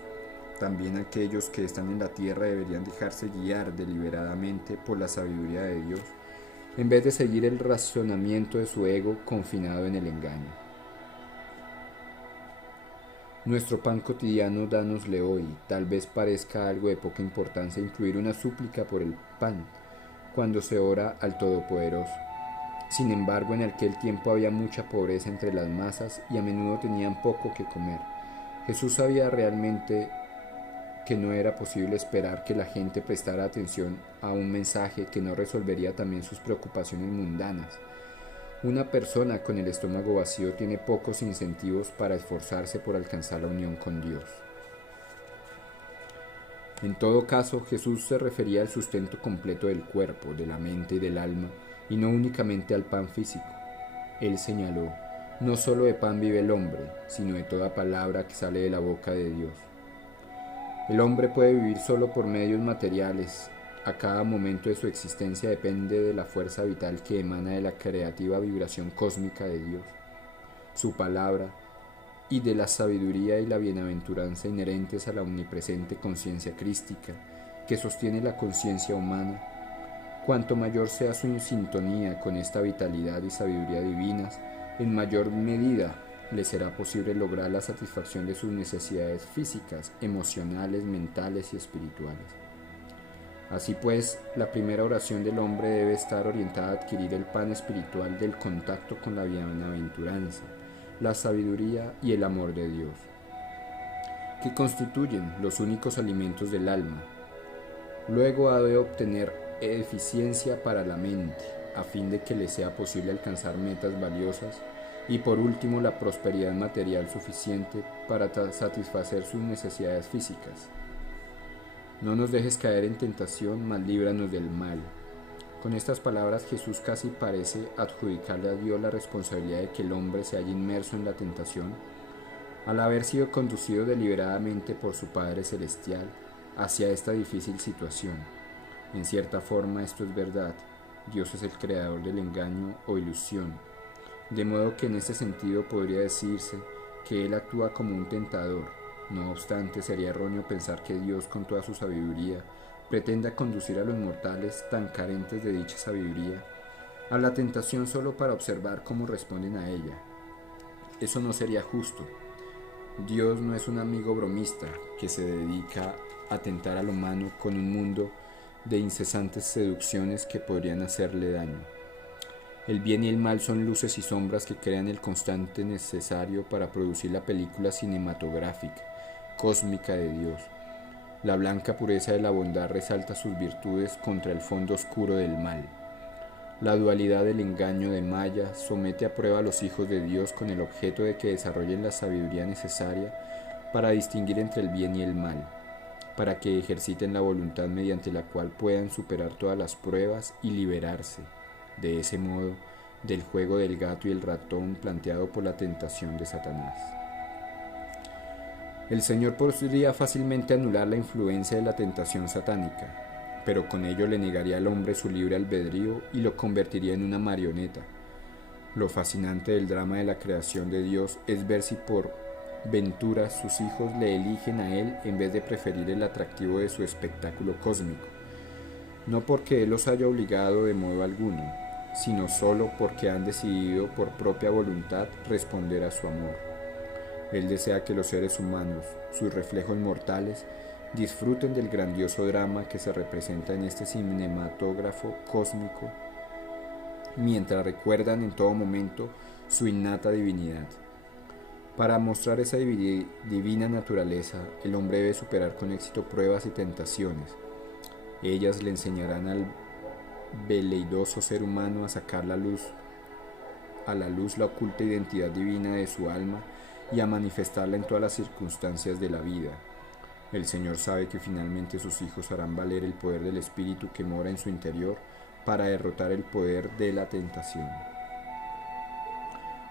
también aquellos que están en la tierra deberían dejarse guiar deliberadamente por la sabiduría de Dios, en vez de seguir el razonamiento de su ego confinado en el engaño. Nuestro pan cotidiano dánosle hoy. Tal vez parezca algo de poca importancia incluir una súplica por el pan cuando se ora al Todopoderoso. Sin embargo, en aquel tiempo había mucha pobreza entre las masas y a menudo tenían poco que comer. Jesús sabía realmente que no era posible esperar que la gente prestara atención a un mensaje que no resolvería también sus preocupaciones mundanas. Una persona con el estómago vacío tiene pocos incentivos para esforzarse por alcanzar la unión con Dios. En todo caso, Jesús se refería al sustento completo del cuerpo, de la mente y del alma, y no únicamente al pan físico. Él señaló, no solo de pan vive el hombre, sino de toda palabra que sale de la boca de Dios. El hombre puede vivir solo por medios materiales. A cada momento de su existencia depende de la fuerza vital que emana de la creativa vibración cósmica de Dios, su palabra, y de la sabiduría y la bienaventuranza inherentes a la omnipresente conciencia crística que sostiene la conciencia humana. Cuanto mayor sea su sintonía con esta vitalidad y sabiduría divinas, en mayor medida le será posible lograr la satisfacción de sus necesidades físicas, emocionales, mentales y espirituales. Así pues, la primera oración del hombre debe estar orientada a adquirir el pan espiritual del contacto con la bienaventuranza, la sabiduría y el amor de Dios, que constituyen los únicos alimentos del alma. Luego ha de obtener eficiencia para la mente, a fin de que le sea posible alcanzar metas valiosas, y por último la prosperidad material suficiente para satisfacer sus necesidades físicas. No nos dejes caer en tentación, mas líbranos del mal. Con estas palabras Jesús casi parece adjudicarle a Dios la responsabilidad de que el hombre se halle inmerso en la tentación, al haber sido conducido deliberadamente por su Padre Celestial hacia esta difícil situación. En cierta forma esto es verdad, Dios es el creador del engaño o ilusión, de modo que en este sentido podría decirse que Él actúa como un tentador. No obstante, sería erróneo pensar que Dios, con toda su sabiduría, pretenda conducir a los mortales tan carentes de dicha sabiduría a la tentación solo para observar cómo responden a ella. Eso no sería justo. Dios no es un amigo bromista que se dedica a tentar al humano con un mundo de incesantes seducciones que podrían hacerle daño. El bien y el mal son luces y sombras que crean el constante necesario para producir la película cinematográfica, cósmica de Dios. La blanca pureza de la bondad resalta sus virtudes contra el fondo oscuro del mal. La dualidad del engaño de Maya somete a prueba a los hijos de Dios con el objeto de que desarrollen la sabiduría necesaria para distinguir entre el bien y el mal, para que ejerciten la voluntad mediante la cual puedan superar todas las pruebas y liberarse, de ese modo, del juego del gato y el ratón planteado por la tentación de Satanás. El Señor podría fácilmente anular la influencia de la tentación satánica, pero con ello le negaría al hombre su libre albedrío y lo convertiría en una marioneta. Lo fascinante del drama de la creación de Dios es ver si por ventura sus hijos le eligen a Él en vez de preferir el atractivo de su espectáculo cósmico, no porque Él los haya obligado de modo alguno, sino solo porque han decidido por propia voluntad responder a su amor. Él desea que los seres humanos, sus reflejos mortales, disfruten del grandioso drama que se representa en este cinematógrafo cósmico, mientras recuerdan en todo momento su innata divinidad. Para mostrar esa divina naturaleza, el hombre debe superar con éxito pruebas y tentaciones. Ellas le enseñarán al veleidoso ser humano a sacar a la luz la oculta identidad divina de su alma y a manifestarla en todas las circunstancias de la vida. El Señor sabe que finalmente sus hijos harán valer el poder del Espíritu que mora en su interior para derrotar el poder de la tentación.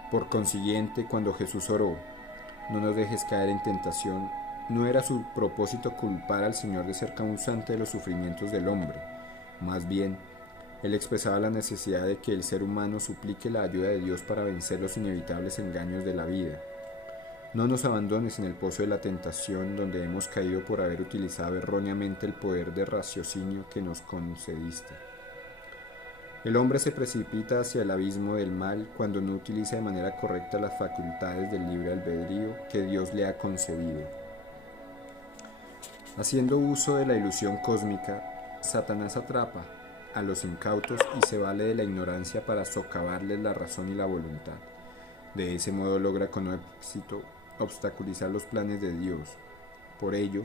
Por consiguiente, cuando Jesús oró, no nos dejes caer en tentación, no era su propósito culpar al Señor de ser causante de los sufrimientos del hombre. Más bien, Él expresaba la necesidad de que el ser humano suplique la ayuda de Dios para vencer los inevitables engaños de la vida. No nos abandones en el pozo de la tentación donde hemos caído por haber utilizado erróneamente el poder de raciocinio que nos concediste. El hombre se precipita hacia el abismo del mal cuando no utiliza de manera correcta las facultades del libre albedrío que Dios le ha concedido. Haciendo uso de la ilusión cósmica, Satanás atrapa a los incautos y se vale de la ignorancia para socavarles la razón y la voluntad. De ese modo logra con éxito obstaculizar los planes de Dios. Por ello,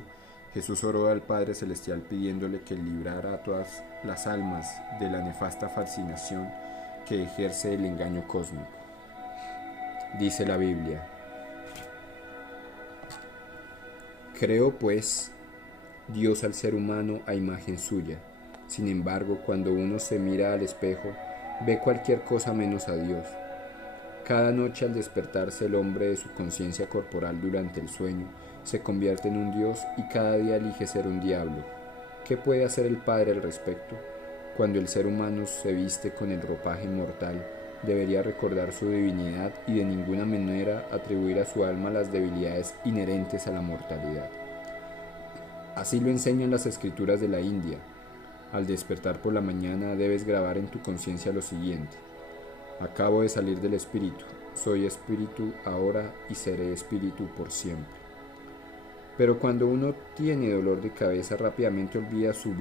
Jesús oró al Padre Celestial pidiéndole que librara a todas las almas de la nefasta fascinación que ejerce el engaño cósmico. Dice la Biblia: creó pues Dios al ser humano a imagen suya. Sin embargo, cuando uno se mira al espejo, ve cualquier cosa menos a Dios. Cada noche al despertarse el hombre de su conciencia corporal durante el sueño se convierte en un dios y cada día elige ser un diablo. ¿Qué puede hacer el Padre al respecto? Cuando el ser humano se viste con el ropaje mortal, debería recordar su divinidad y de ninguna manera atribuir a su alma las debilidades inherentes a la mortalidad. Así lo enseñan las escrituras de la India. Al despertar por la mañana debes grabar en tu conciencia lo siguiente: acabo de salir del espíritu, soy espíritu ahora y seré espíritu por siempre. Pero cuando uno tiene dolor de cabeza, rápidamente olvida su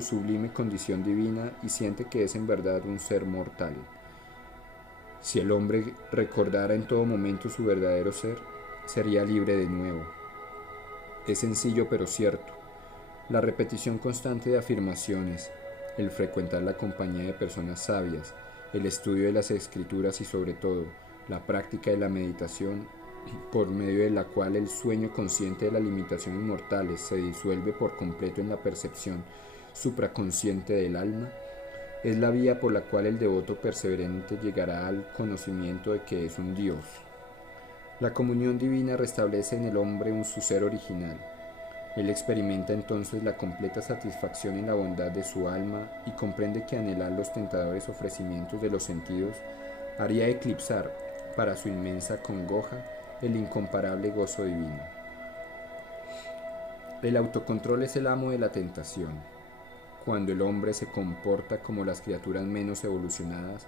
sublime condición divina y siente que es en verdad un ser mortal. Si el hombre recordara en todo momento su verdadero ser, sería libre de nuevo. Es sencillo pero cierto. La repetición constante de afirmaciones, el frecuentar la compañía de personas sabias, el estudio de las escrituras y sobre todo la práctica de la meditación, por medio de la cual el sueño consciente de las limitaciones mortales se disuelve por completo en la percepción supraconsciente del alma, es la vía por la cual el devoto perseverante llegará al conocimiento de que es un Dios. La comunión divina restablece en el hombre su ser original. Él experimenta entonces la completa satisfacción en la bondad de su alma y comprende que anhelar los tentadores ofrecimientos de los sentidos haría eclipsar, para su inmensa congoja, el incomparable gozo divino. El autocontrol es el amo de la tentación. cuando el hombre se comporta como las criaturas menos evolucionadas,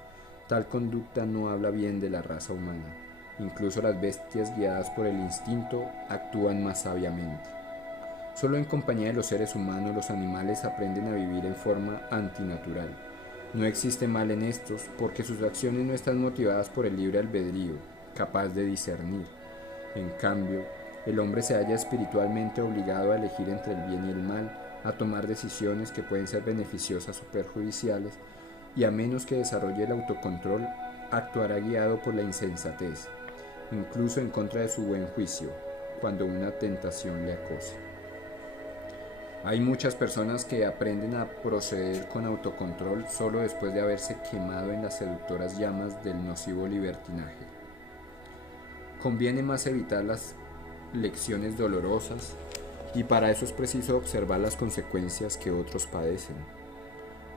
tal conducta no habla bien de la raza humana. Incluso las bestias guiadas por el instinto actúan más sabiamente. Solo en compañía de los seres humanos los animales aprenden a vivir en forma antinatural. No existe mal en estos porque sus acciones no están motivadas por el libre albedrío, capaz de discernir. En cambio, el hombre se halla espiritualmente obligado a elegir entre el bien y el mal, a tomar decisiones que pueden ser beneficiosas o perjudiciales, y a menos que desarrolle el autocontrol, actuará guiado por la insensatez, incluso en contra de su buen juicio, cuando una tentación le acose. Hay muchas personas que aprenden a proceder con autocontrol solo después de haberse quemado en las seductoras llamas del nocivo libertinaje. Conviene más evitar las lecciones dolorosas y para eso es preciso observar las consecuencias que otros padecen.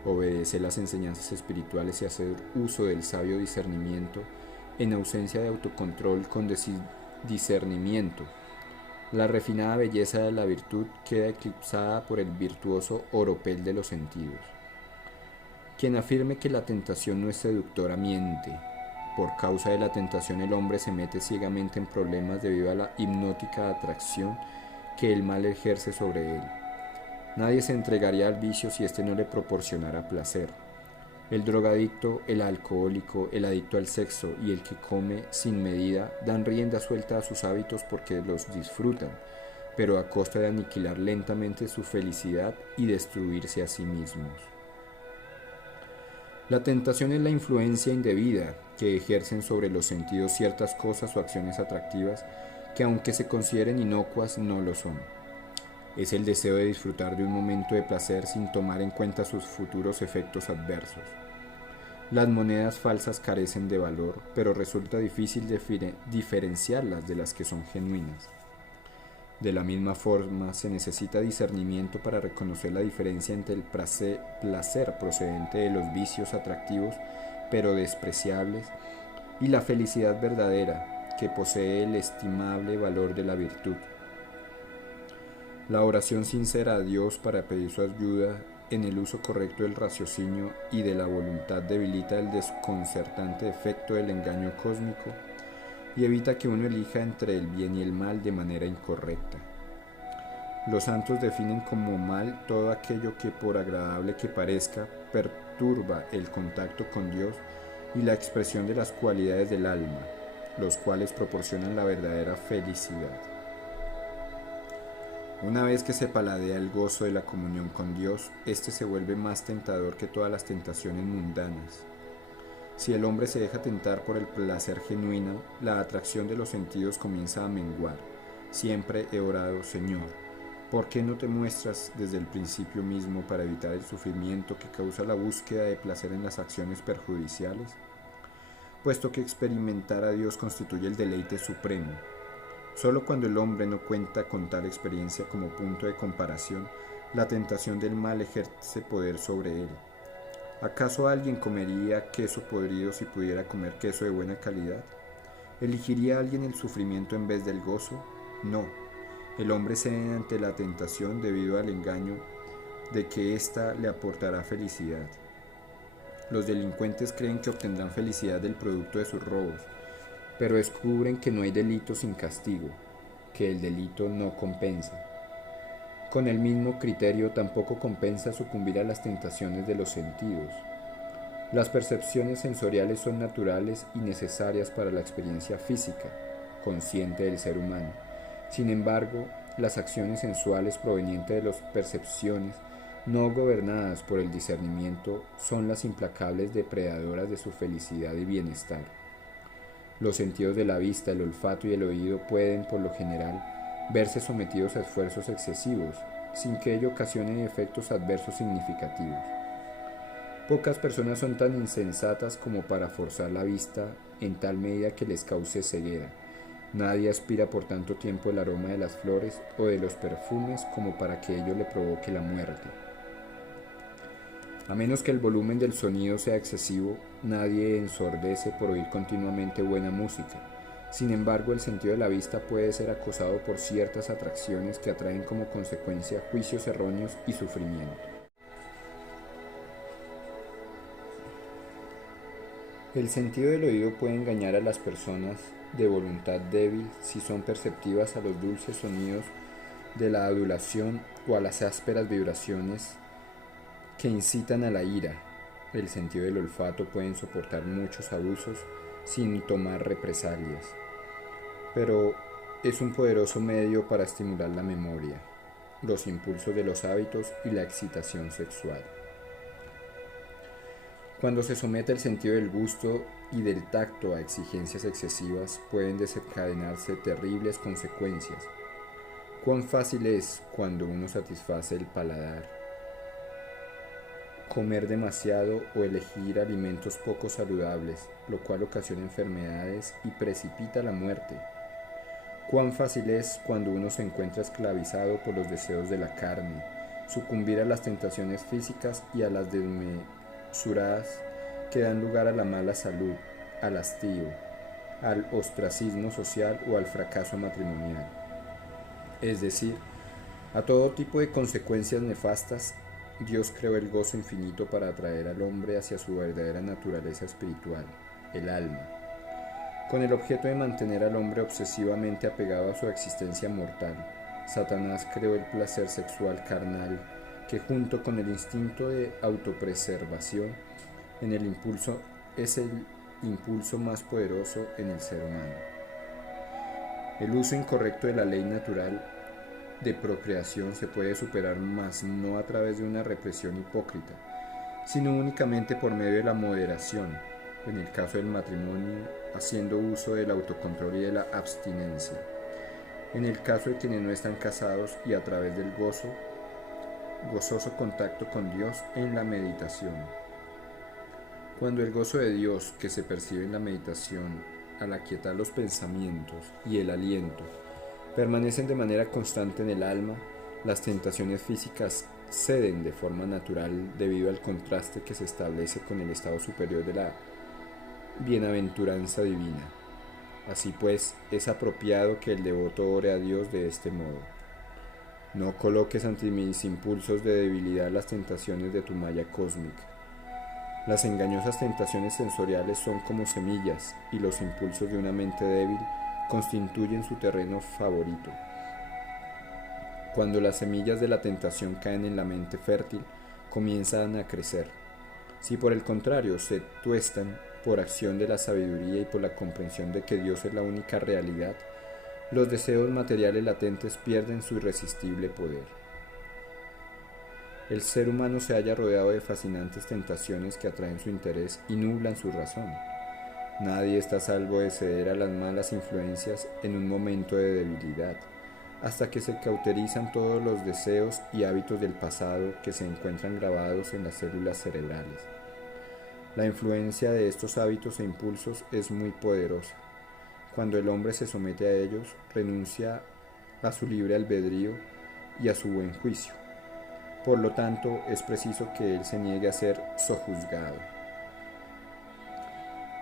Obedece las enseñanzas espirituales y hacer uso del sabio discernimiento en ausencia de autocontrol con discernimiento. La refinada belleza de la virtud queda eclipsada por el virtuoso oropel de los sentidos. Quien afirme que la tentación no es seductora miente. Por causa de la tentación el hombre se mete ciegamente en problemas debido a la hipnótica atracción que el mal ejerce sobre él. Nadie se entregaría al vicio si éste no le proporcionara placer. El drogadicto, el alcohólico, el adicto al sexo y el que come sin medida dan rienda suelta a sus hábitos porque los disfrutan, pero a costa de aniquilar lentamente su felicidad y destruirse a sí mismos. La tentación es la influencia indebida que ejercen sobre los sentidos ciertas cosas o acciones atractivas que aunque se consideren inocuas no lo son. Es el deseo de disfrutar de un momento de placer sin tomar en cuenta sus futuros efectos adversos. Las monedas falsas carecen de valor, pero resulta difícil diferenciarlas de las que son genuinas. De la misma forma, se necesita discernimiento para reconocer la diferencia entre el placer procedente de los vicios atractivos, pero despreciables, y la felicidad verdadera, que posee el estimable valor de la virtud. La oración sincera a Dios para pedir su ayuda en el uso correcto del raciocinio y de la voluntad debilita el desconcertante efecto del engaño cósmico y evita que uno elija entre el bien y el mal de manera incorrecta. Los santos definen como mal todo aquello que, por agradable que parezca, perturba el contacto con Dios y la expresión de las cualidades del alma, los cuales proporcionan la verdadera felicidad. Una vez que se paladea el gozo de la comunión con Dios, este se vuelve más tentador que todas las tentaciones mundanas. Si el hombre se deja tentar por el placer genuino, la atracción de los sentidos comienza a menguar. Siempre he orado, Señor, ¿por qué no te muestras desde el principio mismo para evitar el sufrimiento que causa la búsqueda de placer en las acciones perjudiciales? Puesto que experimentar a Dios constituye el deleite supremo. Solo cuando el hombre no cuenta con tal experiencia como punto de comparación, la tentación del mal ejerce poder sobre él. ¿Acaso alguien comería queso podrido si pudiera comer queso de buena calidad? ¿Elegiría alguien el sufrimiento en vez del gozo? No. El hombre cede ante la tentación debido al engaño de que ésta le aportará felicidad. Los delincuentes creen que obtendrán felicidad del producto de sus robos, pero descubren que no hay delito sin castigo, que el delito no compensa. Con el mismo criterio tampoco compensa sucumbir a las tentaciones de los sentidos. Las percepciones sensoriales son naturales y necesarias para la experiencia física, consciente del ser humano. Sin embargo, las acciones sensuales provenientes de las percepciones, no gobernadas por el discernimiento, son las implacables depredadoras de su felicidad y bienestar. Los sentidos de la vista, el olfato y el oído pueden, por lo general, verse sometidos a esfuerzos excesivos, sin que ello ocasione efectos adversos significativos. Pocas personas son tan insensatas como para forzar la vista en tal medida que les cause ceguera. Nadie aspira por tanto tiempo el aroma de las flores o de los perfumes como para que ello le provoque la muerte. A menos que el volumen del sonido sea excesivo, nadie ensordece por oír continuamente buena música. Sin embargo, el sentido de la vista puede ser acosado por ciertas atracciones que atraen como consecuencia juicios erróneos y sufrimiento. El sentido del oído puede engañar a las personas de voluntad débil si son perceptivas a los dulces sonidos de la adulación o a las ásperas vibraciones que incitan a la ira. El sentido del olfato puede soportar muchos abusos sin tomar represalias, pero es un poderoso medio para estimular la memoria, los impulsos de los hábitos y la excitación sexual. Cuando se somete el sentido del gusto y del tacto a exigencias excesivas, pueden desencadenarse terribles consecuencias. Cuán fácil es, cuando uno satisface el paladar, comer demasiado o elegir alimentos poco saludables, lo cual ocasiona enfermedades y precipita la muerte. Cuán fácil es, cuando uno se encuentra esclavizado por los deseos de la carne, sucumbir a las tentaciones físicas y a las desmesuradas que dan lugar a la mala salud, al hastío, al ostracismo social o al fracaso matrimonial. Es decir, a todo tipo de consecuencias nefastas. Dios creó el gozo infinito para atraer al hombre hacia su verdadera naturaleza espiritual, el alma, con el objeto de mantener al hombre obsesivamente apegado a su existencia mortal. Satanás creó el placer sexual carnal, que junto con el instinto de autopreservación es el impulso más poderoso en el ser humano. El uso incorrecto de la ley natural de procreación se puede superar, mas no a través de una represión hipócrita, sino únicamente por medio de la moderación, en el caso del matrimonio, haciendo uso del autocontrol y de la abstinencia, en el caso de quienes no están casados, y a través del gozoso contacto con Dios en la meditación. Cuando el gozo de Dios que se percibe en la meditación, al aquietar los pensamientos y el aliento, permanecen de manera constante en el alma, las tentaciones físicas ceden de forma natural debido al contraste que se establece con el estado superior de la bienaventuranza divina. Así pues, es apropiado que el devoto ore a Dios de este modo: no coloques ante mis impulsos de debilidad las tentaciones de tu malla cósmica. Las engañosas tentaciones sensoriales son como semillas, y los impulsos de una mente débil constituyen su terreno favorito. Cuando las semillas de la tentación caen en la mente fértil, comienzan a crecer. Si por el contrario se tuestan por acción de la sabiduría y por la comprensión de que Dios es la única realidad, los deseos materiales latentes pierden su irresistible poder. El ser humano se halla rodeado de fascinantes tentaciones que atraen su interés y nublan su razón. Nadie está a salvo de ceder a las malas influencias en un momento de debilidad, hasta que se cauterizan todos los deseos y hábitos del pasado que se encuentran grabados en las células cerebrales. La influencia de estos hábitos e impulsos es muy poderosa. Cuando el hombre se somete a ellos, renuncia a su libre albedrío y a su buen juicio. Por lo tanto, es preciso que él se niegue a ser sojuzgado.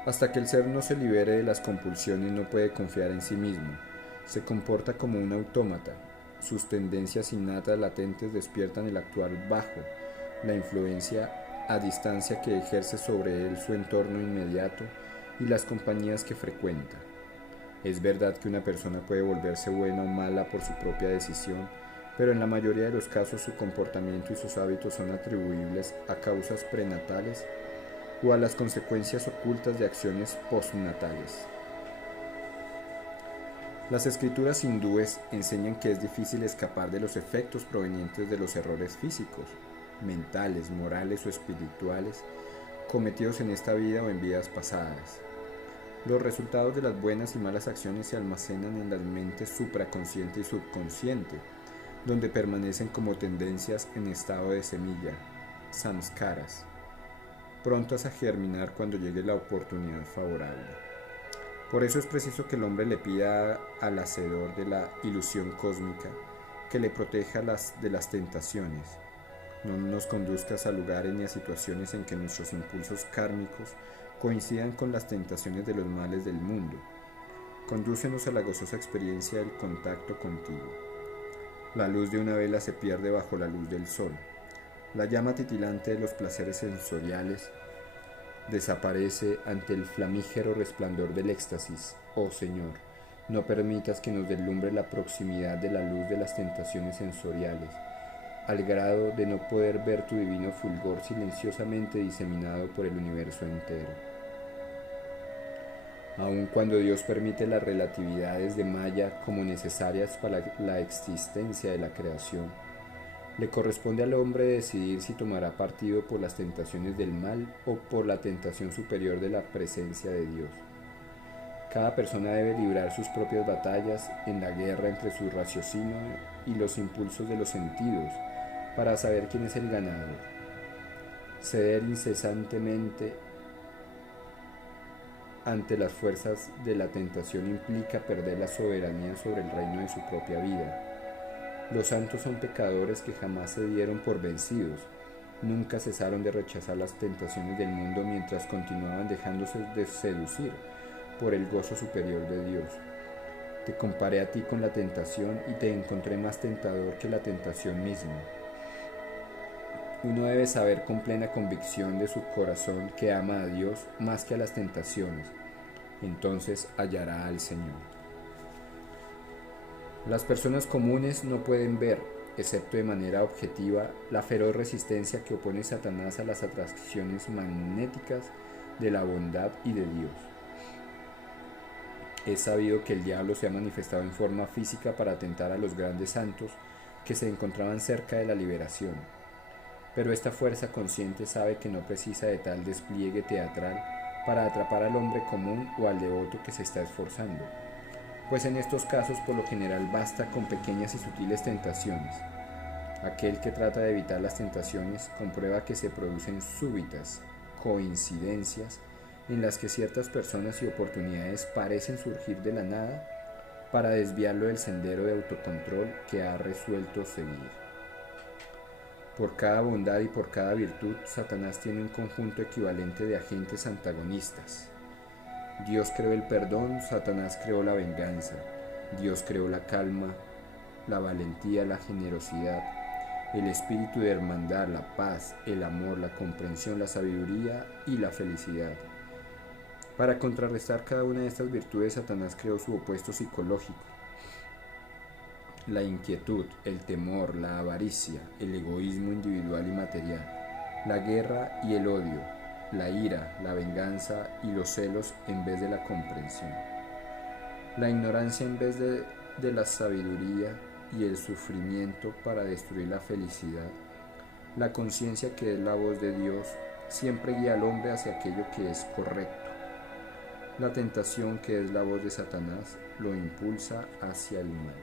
Hasta que el ser no se libere de las compulsiones, no puede confiar en sí mismo. Se comporta como un autómata. Sus tendencias innatas latentes despiertan el actuar bajo la influencia a distancia que ejerce sobre él su entorno inmediato y las compañías que frecuenta. Es verdad que una persona puede volverse buena o mala por su propia decisión, pero en la mayoría de los casos su comportamiento y sus hábitos son atribuibles a causas prenatales o a las consecuencias ocultas de acciones postnatales. Las escrituras hindúes enseñan que es difícil escapar de los efectos provenientes de los errores físicos, mentales, morales o espirituales cometidos en esta vida o en vidas pasadas. Los resultados de las buenas y malas acciones se almacenan en las mentes supraconsciente y subconsciente, donde permanecen como tendencias en estado de semilla, samskaras, prontas a germinar cuando llegue la oportunidad favorable. Por eso es preciso que el hombre le pida al hacedor de la ilusión cósmica que le proteja de las tentaciones. No nos conduzcas a lugares ni a situaciones en que nuestros impulsos kármicos coincidan con las tentaciones de los males del mundo. Condúcenos a la gozosa experiencia del contacto contigo. La luz de una vela se pierde bajo la luz del sol. La llama titilante de los placeres sensoriales desaparece ante el flamígero resplandor del éxtasis. Oh Señor, no permitas que nos deslumbre la proximidad de la luz de las tentaciones sensoriales, al grado de no poder ver tu divino fulgor silenciosamente diseminado por el universo entero. Aun cuando Dios permite las relatividades de Maya como necesarias para la existencia de la creación, le corresponde al hombre decidir si tomará partido por las tentaciones del mal o por la tentación superior de la presencia de Dios. Cada persona debe librar sus propias batallas en la guerra entre su raciocinio y los impulsos de los sentidos para saber quién es el ganador. Ceder incesantemente ante las fuerzas de la tentación implica perder la soberanía sobre el reino de su propia vida. Los santos son pecadores que jamás se dieron por vencidos, nunca cesaron de rechazar las tentaciones del mundo mientras continuaban dejándose de seducir por el gozo superior de Dios. Te comparé a ti con la tentación y te encontré más tentador que la tentación misma. Uno debe saber con plena convicción de su corazón que ama a Dios más que a las tentaciones. Entonces hallará al Señor. Las personas comunes no pueden ver, excepto de manera objetiva, la feroz resistencia que opone Satanás a las atracciones magnéticas de la bondad y de Dios. Es sabido que el diablo se ha manifestado en forma física para atentar a los grandes santos que se encontraban cerca de la liberación. Pero esta fuerza consciente sabe que no precisa de tal despliegue teatral para atrapar al hombre común o al devoto que se está esforzando, pues en estos casos por lo general basta con pequeñas y sutiles tentaciones. Aquel que trata de evitar las tentaciones comprueba que se producen súbitas coincidencias en las que ciertas personas y oportunidades parecen surgir de la nada para desviarlo del sendero de autocontrol que ha resuelto seguir. Por cada bondad y por cada virtud, Satanás tiene un conjunto equivalente de agentes antagonistas. Dios creó el perdón, Satanás creó la venganza. Dios creó la calma, la valentía, la generosidad, el espíritu de hermandad, la paz, el amor, la comprensión, la sabiduría y la felicidad. Para contrarrestar cada una de estas virtudes, Satanás creó su opuesto psicológico: la inquietud, el temor, la avaricia, el egoísmo individual y material, la guerra y el odio, la ira, la venganza y los celos en vez de la comprensión, la ignorancia en vez de la sabiduría y el sufrimiento para destruir la felicidad. La conciencia, que es la voz de Dios, siempre guía al hombre hacia aquello que es correcto. La tentación, que es la voz de Satanás, lo impulsa hacia el mal.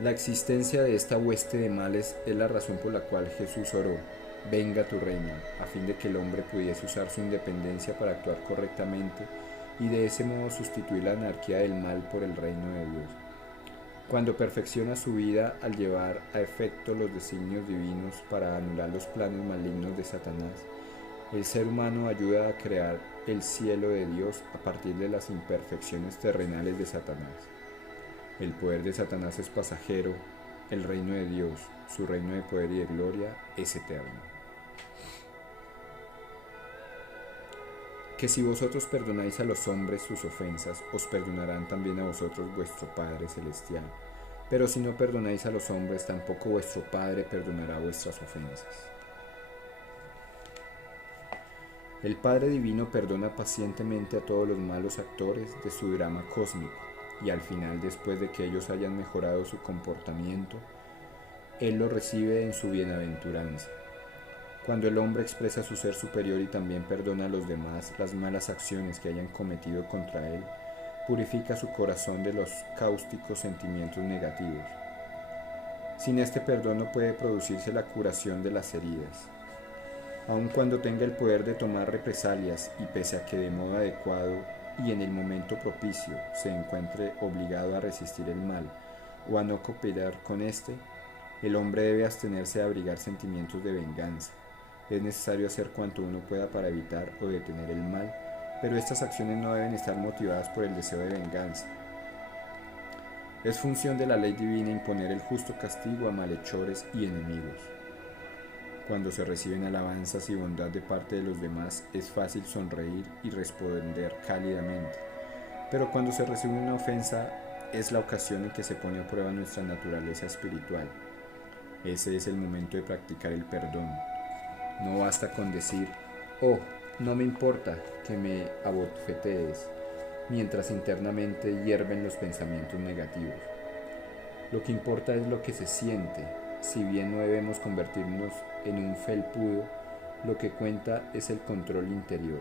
La existencia de esta hueste de males es la razón por la cual Jesús oró: venga tu reino, a fin de que el hombre pudiese usar su independencia para actuar correctamente y de ese modo sustituir la anarquía del mal por el reino de Dios. Cuando perfecciona su vida al llevar a efecto los designios divinos para anular los planes malignos de Satanás, el ser humano ayuda a crear el cielo de Dios a partir de las imperfecciones terrenales de Satanás. El poder de Satanás es pasajero, el reino de Dios, su reino de poder y de gloria, es eterno. Que si vosotros perdonáis a los hombres sus ofensas, os perdonarán también a vosotros vuestro Padre Celestial. Pero si no perdonáis a los hombres, tampoco vuestro Padre perdonará vuestras ofensas. El Padre Divino perdona pacientemente a todos los malos actores de su drama cósmico, y al final, después de que ellos hayan mejorado su comportamiento, Él los recibe en su bienaventuranza. Cuando el hombre expresa su ser superior y también perdona a los demás las malas acciones que hayan cometido contra él, purifica su corazón de los cáusticos sentimientos negativos. Sin este perdón no puede producirse la curación de las heridas. Aun cuando tenga el poder de tomar represalias y pese a que de modo adecuado y en el momento propicio se encuentre obligado a resistir el mal o a no cooperar con éste, el hombre debe abstenerse de abrigar sentimientos de venganza. Es necesario hacer cuanto uno pueda para evitar o detener el mal, pero estas acciones no deben estar motivadas por el deseo de venganza. Es función de la ley divina imponer el justo castigo a malhechores y enemigos. Cuando se reciben alabanzas y bondad de parte de los demás, es fácil sonreír y responder cálidamente. Pero cuando se recibe una ofensa, es la ocasión en que se pone a prueba nuestra naturaleza espiritual. Ese es el momento de practicar el perdón. No basta con decir, oh, no me importa que me abofetees, mientras internamente hierven los pensamientos negativos. Lo que importa es lo que se siente. Si bien no debemos convertirnos en un felpudo, lo que cuenta es el control interior.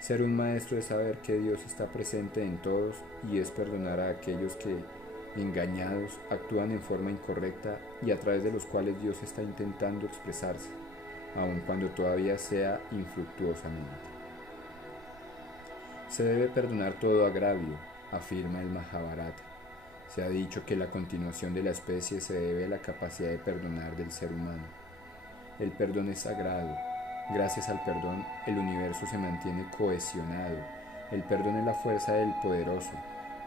Ser un maestro es saber que Dios está presente en todos y es perdonar a aquellos que, engañados, actúan en forma incorrecta y a través de los cuales Dios está intentando expresarse, aun cuando todavía sea infructuosamente. Se debe perdonar todo agravio, afirma el Mahabharata. Se ha dicho que la continuación de la especie se debe a la capacidad de perdonar del ser humano. El perdón es sagrado. Gracias al perdón, el universo se mantiene cohesionado. El perdón es la fuerza del poderoso.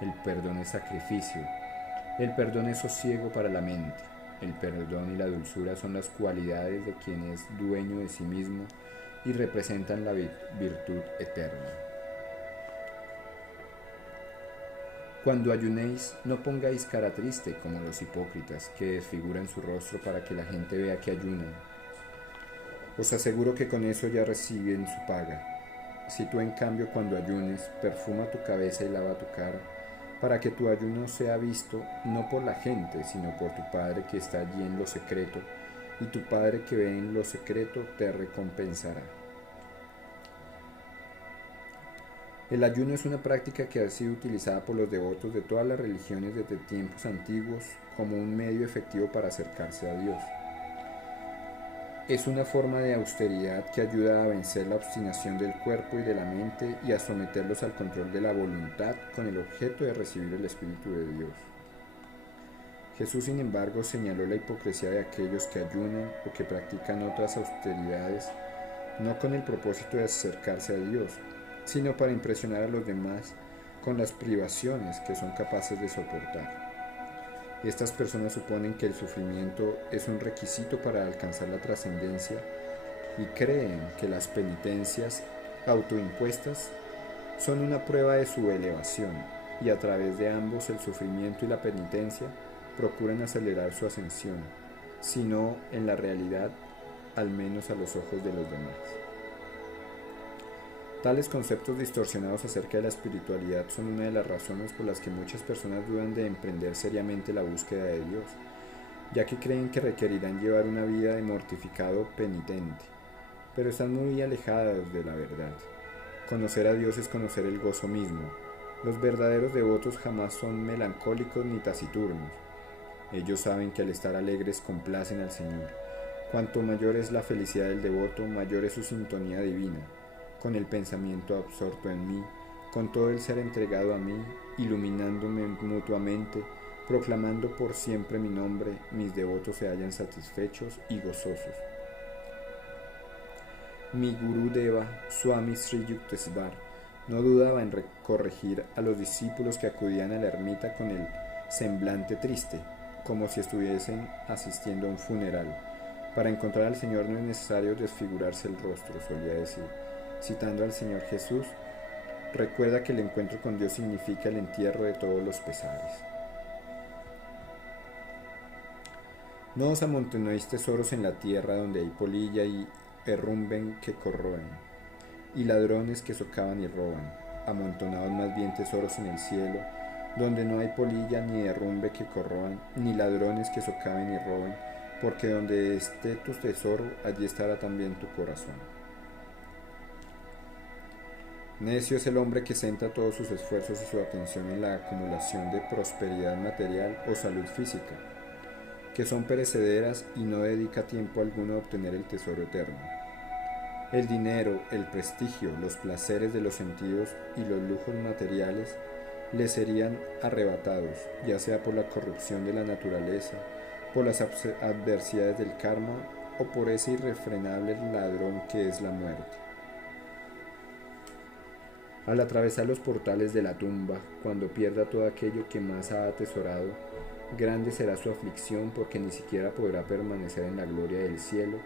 El perdón es sacrificio. El perdón es sosiego para la mente. El perdón y la dulzura son las cualidades de quien es dueño de sí mismo y representan la virtud eterna. Cuando ayunéis, no pongáis cara triste como los hipócritas, que desfiguran su rostro para que la gente vea que ayunan. Os aseguro que con eso ya reciben su paga. Si tú en cambio cuando ayunes, perfuma tu cabeza y lava tu cara, para que tu ayuno sea visto no por la gente, sino por tu Padre que está allí en lo secreto, y tu Padre que ve en lo secreto te recompensará. El ayuno es una práctica que ha sido utilizada por los devotos de todas las religiones desde tiempos antiguos como un medio efectivo para acercarse a Dios. Es una forma de austeridad que ayuda a vencer la obstinación del cuerpo y de la mente y a someterlos al control de la voluntad con el objeto de recibir el Espíritu de Dios. Jesús, sin embargo, señaló la hipocresía de aquellos que ayunan o que practican otras austeridades, no con el propósito de acercarse a Dios, sino para impresionar a los demás con las privaciones que son capaces de soportar. Estas personas suponen que el sufrimiento es un requisito para alcanzar la trascendencia y creen que las penitencias autoimpuestas son una prueba de su elevación y a través de ambos, el sufrimiento y la penitencia, procuran acelerar su ascensión, sino en la realidad, al menos a los ojos de los demás. Tales conceptos distorsionados acerca de la espiritualidad son una de las razones por las que muchas personas dudan de emprender seriamente la búsqueda de Dios, ya que creen que requerirán llevar una vida de mortificado penitente, pero están muy alejadas de la verdad. Conocer a Dios es conocer el gozo mismo. Los verdaderos devotos jamás son melancólicos ni taciturnos. Ellos saben que al estar alegres complacen al Señor. Cuanto mayor es la felicidad del devoto, mayor es su sintonía divina. Con el pensamiento absorto en mí, con todo el ser entregado a mí, iluminándome mutuamente, proclamando por siempre mi nombre, mis devotos se hallan satisfechos y gozosos. Mi Gurú Deva, Swami Sri Yuktesvar, no dudaba en corregir a los discípulos que acudían a la ermita con el semblante triste, como si estuviesen asistiendo a un funeral. Para encontrar al Señor no es necesario desfigurarse el rostro, solía decir. Citando al Señor Jesús, recuerda que el encuentro con Dios significa el entierro de todos los pesares. No os amontonéis tesoros en la tierra donde hay polilla y herrumben que corroen, y ladrones que socavan y roban. Amontonaos más bien tesoros en el cielo, donde no hay polilla ni derrumbe que corroan, ni ladrones que socaven y roben, porque donde esté tu tesoro, allí estará también tu corazón. Necio es el hombre que centra todos sus esfuerzos y su atención en la acumulación de prosperidad material o salud física, que son perecederas y no dedica tiempo alguno a obtener el tesoro eterno. El dinero, el prestigio, los placeres de los sentidos y los lujos materiales le serían arrebatados, ya sea por la corrupción de la naturaleza, por las adversidades del karma o por ese irrefrenable ladrón que es la muerte. Al atravesar los portales de la tumba, cuando pierda todo aquello que más ha atesorado, grande será su aflicción porque ni siquiera podrá permanecer en la gloria del cielo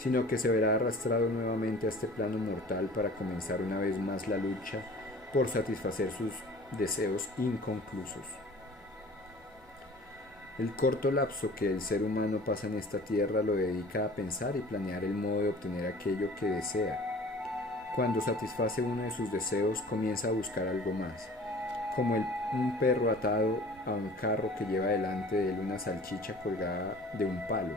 sino que se verá arrastrado nuevamente a este plano mortal para comenzar una vez más la lucha por satisfacer sus deseos inconclusos. El corto lapso que el ser humano pasa en esta tierra lo dedica a pensar y planear el modo de obtener aquello que desea. Cuando satisface uno de sus deseos, comienza a buscar algo más, como un perro atado a un carro que lleva delante de él una salchicha colgada de un palo.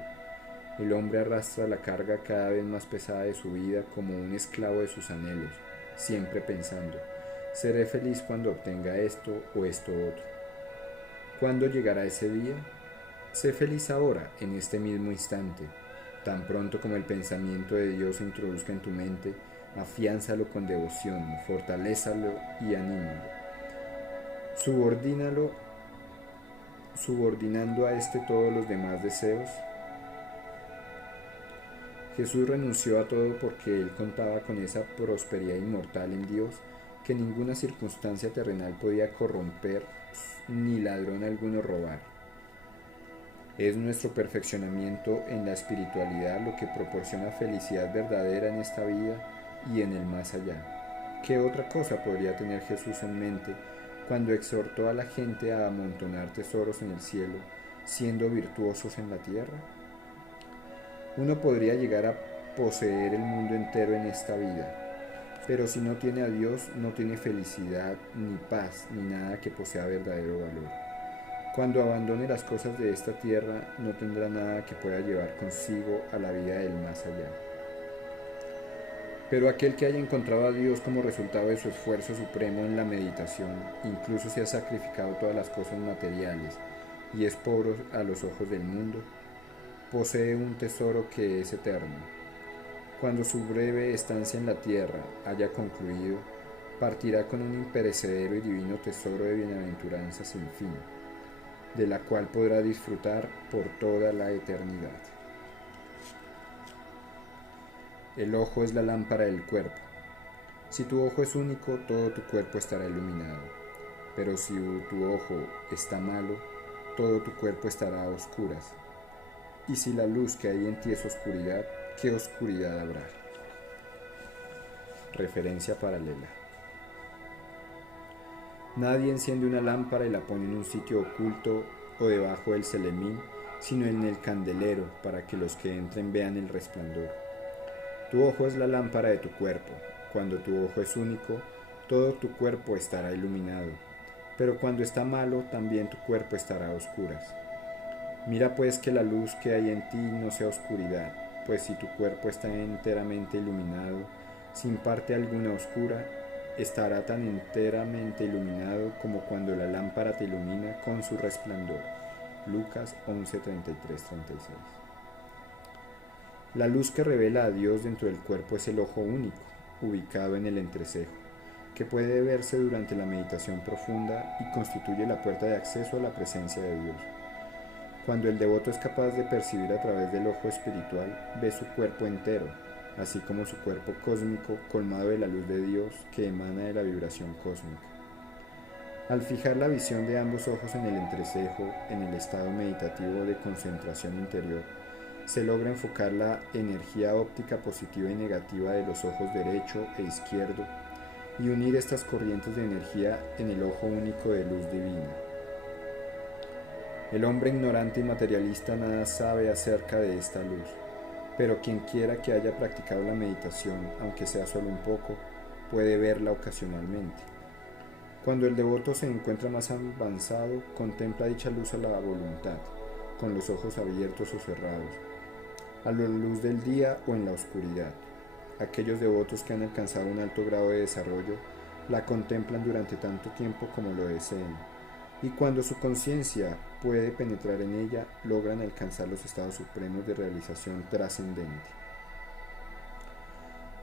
El hombre arrastra la carga cada vez más pesada de su vida como un esclavo de sus anhelos, siempre pensando, seré feliz cuando obtenga esto o esto otro. ¿Cuándo llegará ese día? Sé feliz ahora, en este mismo instante. Tan pronto como el pensamiento de Dios se introduzca en tu mente, afiánzalo con devoción, fortalézalo y anímalo. Subordinando a este todos los demás deseos. Jesús renunció a todo porque él contaba con esa prosperidad inmortal en Dios que ninguna circunstancia terrenal podía corromper ni ladrón alguno robar. Es nuestro perfeccionamiento en la espiritualidad lo que proporciona felicidad verdadera en esta vida y en el más allá. ¿Qué otra cosa podría tener Jesús en mente cuando exhortó a la gente a amontonar tesoros en el cielo, siendo virtuosos en la tierra? Uno podría llegar a poseer el mundo entero en esta vida, pero si no tiene a Dios, no tiene felicidad, ni paz, ni nada que posea verdadero valor. Cuando abandone las cosas de esta tierra, no tendrá nada que pueda llevar consigo a la vida del más allá. Pero aquel que haya encontrado a Dios como resultado de su esfuerzo supremo en la meditación, incluso si ha sacrificado todas las cosas materiales y es pobre a los ojos del mundo, posee un tesoro que es eterno. Cuando su breve estancia en la tierra haya concluido, partirá con un imperecedero y divino tesoro de bienaventuranza sin fin, de la cual podrá disfrutar por toda la eternidad. El ojo es la lámpara del cuerpo. Si tu ojo es único, todo tu cuerpo estará iluminado. Pero si tu ojo está malo, todo tu cuerpo estará a oscuras. Y si la luz que hay en ti es oscuridad, ¿qué oscuridad habrá? Referencia paralela. Nadie enciende una lámpara y la pone en un sitio oculto o debajo del celemín, sino en el candelero, para que los que entren vean el resplandor. Tu ojo es la lámpara de tu cuerpo. Cuando tu ojo es único, todo tu cuerpo estará iluminado. Pero cuando está malo, también tu cuerpo estará a oscuras. Mira pues que la luz que hay en ti no sea oscuridad, pues si tu cuerpo está enteramente iluminado, sin parte alguna oscura, estará tan enteramente iluminado como cuando la lámpara te ilumina con su resplandor. Lucas 11:33-36. La luz que revela a Dios dentro del cuerpo es el ojo único, ubicado en el entrecejo, que puede verse durante la meditación profunda y constituye la puerta de acceso a la presencia de Dios. Cuando el devoto es capaz de percibir a través del ojo espiritual, ve su cuerpo entero, así como su cuerpo cósmico colmado de la luz de Dios que emana de la vibración cósmica. Al fijar la visión de ambos ojos en el entrecejo, en el estado meditativo de concentración interior, se logra enfocar la energía óptica positiva y negativa de los ojos derecho e izquierdo y unir estas corrientes de energía en el ojo único de luz divina. El hombre ignorante y materialista nada sabe acerca de esta luz, pero quien quiera que haya practicado la meditación, aunque sea solo un poco, puede verla ocasionalmente. Cuando el devoto se encuentra más avanzado, contempla dicha luz a la voluntad, con los ojos abiertos o cerrados, a la luz del día o en la oscuridad. Aquellos devotos que han alcanzado un alto grado de desarrollo la contemplan durante tanto tiempo como lo deseen, y cuando su conciencia puede penetrar en ella, logran alcanzar los estados supremos de realización trascendente.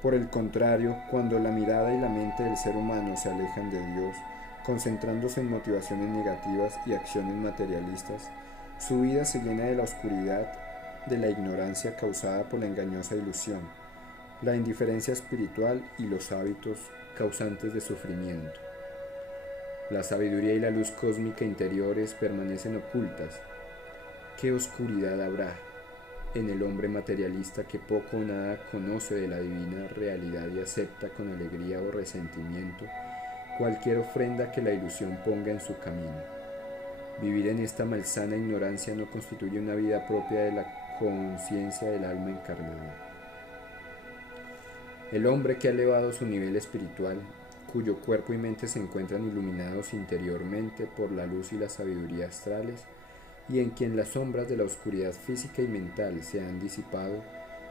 Por el contrario, cuando la mirada y la mente del ser humano se alejan de Dios, concentrándose en motivaciones negativas y acciones materialistas, su vida se llena de la oscuridad de la ignorancia causada por la engañosa ilusión, la indiferencia espiritual y los hábitos causantes de sufrimiento. La sabiduría y la luz cósmica interiores permanecen ocultas. ¿Qué oscuridad habrá? en el hombre materialista que poco o nada conoce de la divina realidad y acepta con alegría o resentimiento cualquier ofrenda que la ilusión ponga en su camino. Vivir en esta malsana ignorancia no constituye una vida propia de la conciencia del alma encarnada. El hombre que ha elevado su nivel espiritual, cuyo cuerpo y mente se encuentran iluminados interiormente por la luz y la sabiduría astrales, y en quien las sombras de la oscuridad física y mental se han disipado,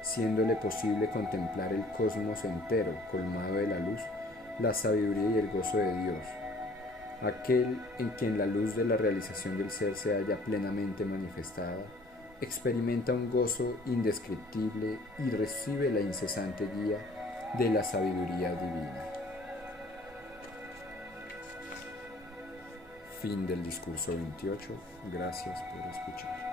siéndole posible contemplar el cosmos entero colmado de la luz, la sabiduría y el gozo de Dios, aquel en quien la luz de la realización del ser se halla plenamente manifestada, experimenta un gozo indescriptible y recibe la incesante guía de la sabiduría divina. Fin del discurso 28. Gracias por escuchar.